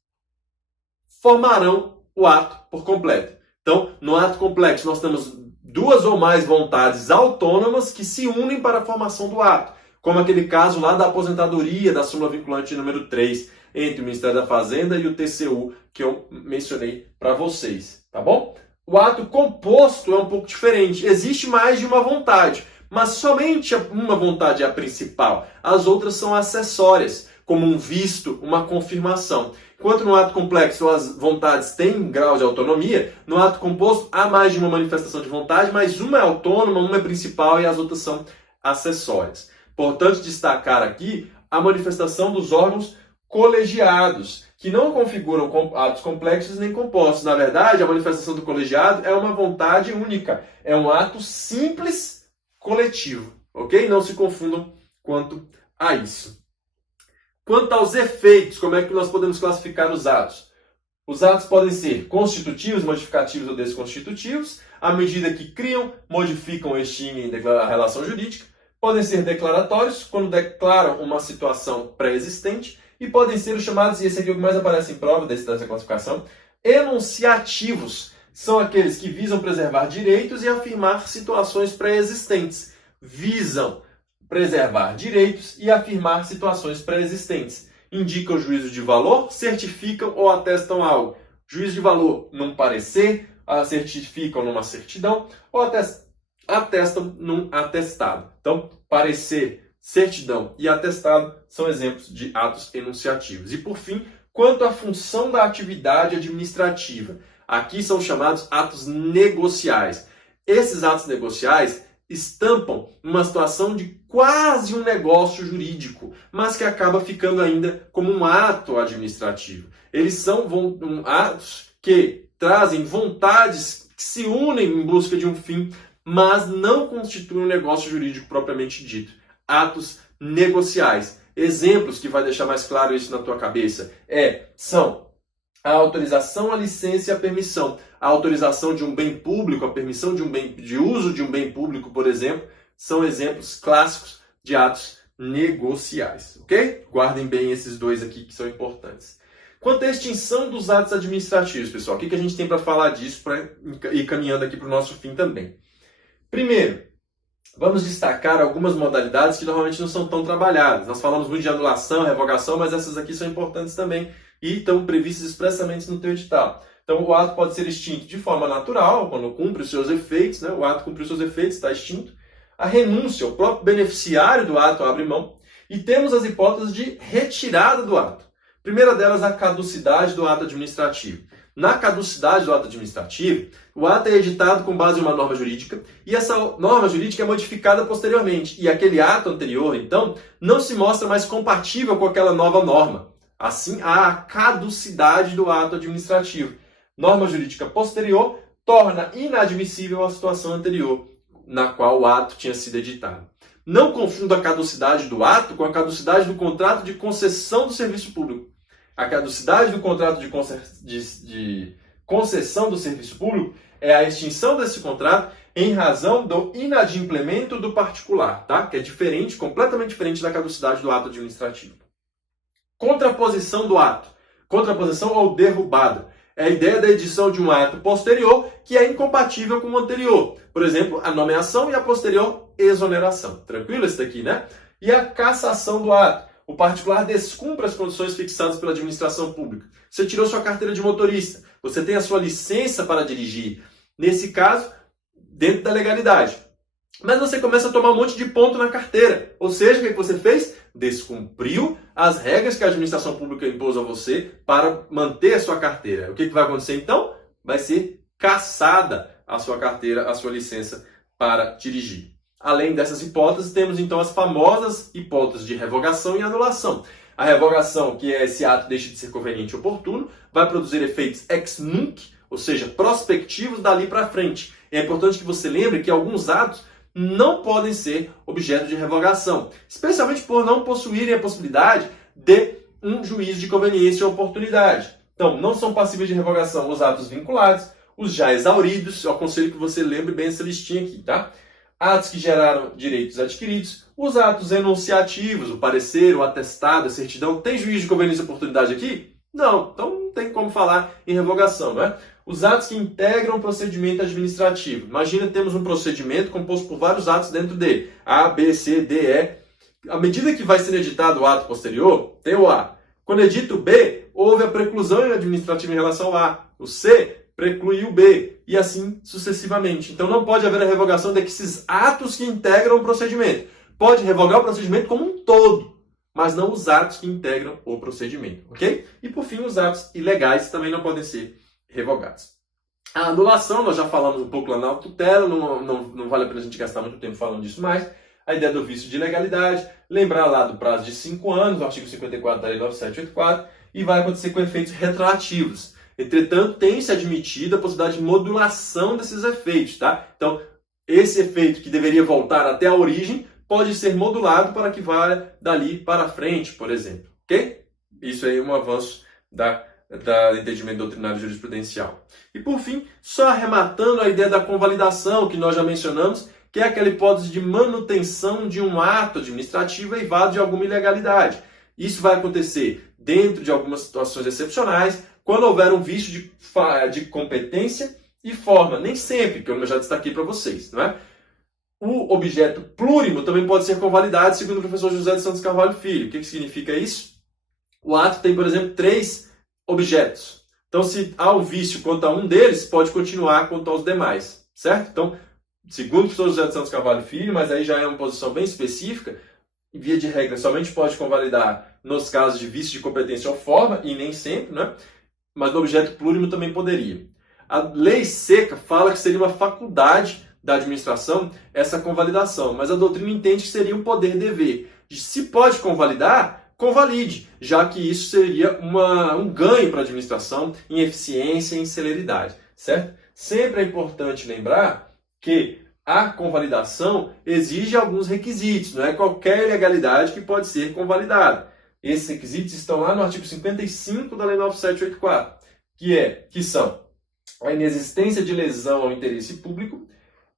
formarão o ato por completo. Então, no ato complexo, nós temos 2 ou mais vontades autônomas que se unem para a formação do ato, como aquele caso lá da aposentadoria da súmula vinculante número 3 entre o Ministério da Fazenda e o TCU, que eu mencionei para vocês, tá bom? O ato composto é um pouco diferente. Existe mais de uma vontade, mas somente uma vontade é a principal. As outras são acessórias, como um visto, uma confirmação. Enquanto no ato complexo as vontades têm grau de autonomia, no ato composto há mais de uma manifestação de vontade, mas uma é autônoma, uma é principal e as outras são acessórias. Importante destacar aqui a manifestação dos órgãos colegiados, que não configuram atos complexos nem compostos. Na verdade, a manifestação do colegiado é uma vontade única, é um ato simples coletivo, ok? Não se confundam quanto a isso. Quanto aos efeitos, como é que nós podemos classificar os atos? Os atos podem ser constitutivos, modificativos ou desconstitutivos, à medida que criam, modificam ou extinguem a relação jurídica. Podem ser declaratórios, quando declaram uma situação pré-existente. E podem ser os chamados, e esse aqui é o que mais aparece em prova dessa classificação, enunciativos. São aqueles que visam preservar direitos e afirmar situações pré-existentes. Visam preservar direitos e afirmar situações pré-existentes. Indicam juízo de valor, certificam ou atestam algo. Juízo de valor num parecer, certificam numa certidão ou atestam num atestado. Então, parecer, certidão e atestado são exemplos de atos enunciativos. E, por fim, quanto à função da atividade administrativa. Aqui são chamados atos negociais. Esses atos negociais estampam uma situação de quase um negócio jurídico, mas que acaba ficando ainda como um ato administrativo. Eles são atos que trazem vontades que se unem em busca de um fim, mas não constituem um negócio jurídico propriamente dito. Atos negociais. Exemplos que vai deixar mais claro isso na tua cabeça são a autorização, a licença e a permissão. A autorização de um bem público, a permissão de uso de um bem público, por exemplo, são exemplos clássicos de atos negociais, ok? Guardem bem esses 2 aqui que são importantes. Quanto à extinção dos atos administrativos, pessoal, o que a gente tem para falar disso para ir caminhando aqui para o nosso fim também? Primeiro, vamos destacar algumas modalidades que normalmente não são tão trabalhadas. Nós falamos muito de anulação, revogação, mas essas aqui são importantes também e estão previstas expressamente no teu edital. Então, o ato pode ser extinto de forma natural, quando cumpre os seus efeitos, né? O ato cumpriu os seus efeitos, está extinto. A renúncia, o próprio beneficiário do ato abre mão. E temos as hipóteses de retirada do ato. Primeira delas, a caducidade do ato administrativo. Na caducidade do ato administrativo, o ato é editado com base em uma norma jurídica e essa norma jurídica é modificada posteriormente. E aquele ato anterior, então, não se mostra mais compatível com aquela nova norma. Assim, há a caducidade do ato administrativo. Norma jurídica posterior torna inadmissível a situação anterior, na qual o ato tinha sido editado. Não confunda a caducidade do ato com a caducidade do contrato de concessão do serviço público. A caducidade do contrato de concessão do serviço público é a extinção desse contrato em razão do inadimplemento do particular, tá? Que é diferente, completamente diferente da caducidade do ato administrativo. Contraposição do ato. Contraposição ou derrubada. É a ideia da edição de um ato posterior que é incompatível com o anterior. Por exemplo, a nomeação e a posterior exoneração. Tranquilo isso daqui, né? E a cassação do ato. O particular descumpre as condições fixadas pela administração pública. Você tirou sua carteira de motorista. Você tem a sua licença para dirigir. Nesse caso, dentro da legalidade. Mas você começa a tomar um monte de ponto na carteira. Ou seja, o que você fez? Descumpriu as regras que a administração pública impôs a você para manter a sua carteira. O que vai acontecer então? Vai ser cassada a sua carteira, a sua licença para dirigir. Além dessas hipóteses, temos então as famosas hipóteses de revogação e anulação. A revogação, que é esse ato deixa de ser conveniente e oportuno, vai produzir efeitos ex nunc, ou seja, prospectivos dali para frente. É importante que você lembre que alguns atos não podem ser objeto de revogação, especialmente por não possuírem a possibilidade de um juízo de conveniência ou oportunidade. Então, não são passíveis de revogação os atos vinculados, os já exauridos, eu aconselho que você lembre bem essa listinha aqui, tá? Atos que geraram direitos adquiridos, os atos enunciativos, o parecer, o atestado, a certidão. Tem juízo de conveniência e oportunidade aqui? Não, então não tem como falar em revogação, não é? Os atos que integram o procedimento administrativo. Imagina que temos um procedimento composto por vários atos dentro dele. A, B, C, D, E. À medida que vai sendo editado o ato posterior, tem o A. Quando edita o B, houve a preclusão administrativa em relação ao A. O C preclui o B. E assim sucessivamente. Então não pode haver a revogação desses atos que integram o procedimento. Pode revogar o procedimento como um todo, mas não os atos que integram o procedimento, ok? E por fim, os atos ilegais também não podem ser revogados. A anulação, nós já falamos um pouco lá na tutela, não vale a pena a gente gastar muito tempo falando disso mais. A ideia do vício de legalidade, lembrar lá do prazo de 5 anos, o artigo 54 da Lei 9784, e vai acontecer com efeitos retroativos. Entretanto, tem-se admitido a possibilidade de modulação desses efeitos, tá? Então, esse efeito que deveria voltar até a origem pode ser modulado para que vá dali para frente, por exemplo, ok? Isso aí é um avanço do entendimento doutrinário jurisprudencial. E por fim, só arrematando a ideia da convalidação, que nós já mencionamos, que é aquela hipótese de manutenção de um ato administrativo eivado de alguma ilegalidade. Isso vai acontecer dentro de algumas situações excepcionais, quando houver um vício de competência e forma. Nem sempre, que eu já destaquei para vocês, não é? O objeto plurimo também pode ser convalidado, segundo o professor José de Santos Carvalho Filho. O que significa isso? O ato tem, por exemplo, 3 objetos. Então, se há um vício quanto a um deles, pode continuar quanto aos demais, certo? Então, segundo o professor José de Santos Carvalho Filho, mas aí já é uma posição bem específica, via de regra, somente pode convalidar nos casos de vício de competência ou forma, e nem sempre, né? Mas no objeto plurimo também poderia. A lei seca fala que seria uma faculdade da administração essa convalidação, mas a doutrina entende que seria um poder-dever. Se pode convalidar, convalide, já que isso seria um ganho para a administração em eficiência e em celeridade, certo? Sempre é importante lembrar que a convalidação exige alguns requisitos, não é qualquer ilegalidade que pode ser convalidada. Esses requisitos estão lá no artigo 55 da Lei 9784, que são a inexistência de lesão ao interesse público,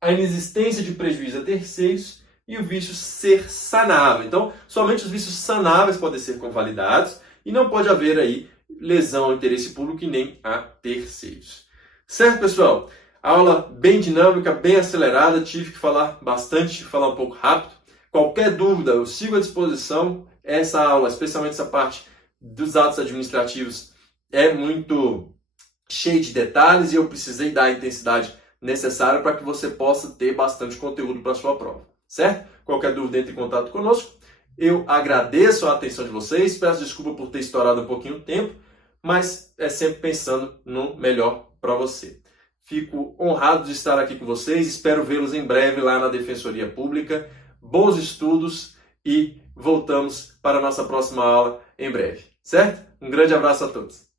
a inexistência de prejuízo a terceiros e o vício ser sanável. Então, somente os vícios sanáveis podem ser convalidados e não pode haver aí lesão ao interesse público e nem a terceiros. Certo, pessoal? Aula bem dinâmica, bem acelerada, tive que falar bastante, falar um pouco rápido. Qualquer dúvida, eu sigo à disposição. Essa aula, especialmente essa parte dos atos administrativos, é muito cheia de detalhes e eu precisei dar a intensidade necessária para que você possa ter bastante conteúdo para a sua prova, certo? Qualquer dúvida, entre em contato conosco. Eu agradeço a atenção de vocês, peço desculpa por ter estourado um pouquinho o tempo, mas é sempre pensando no melhor para você. Fico honrado de estar aqui com vocês, espero vê-los em breve lá na Defensoria Pública. Bons estudos e voltamos para a nossa próxima aula em breve, certo? Um grande abraço a todos.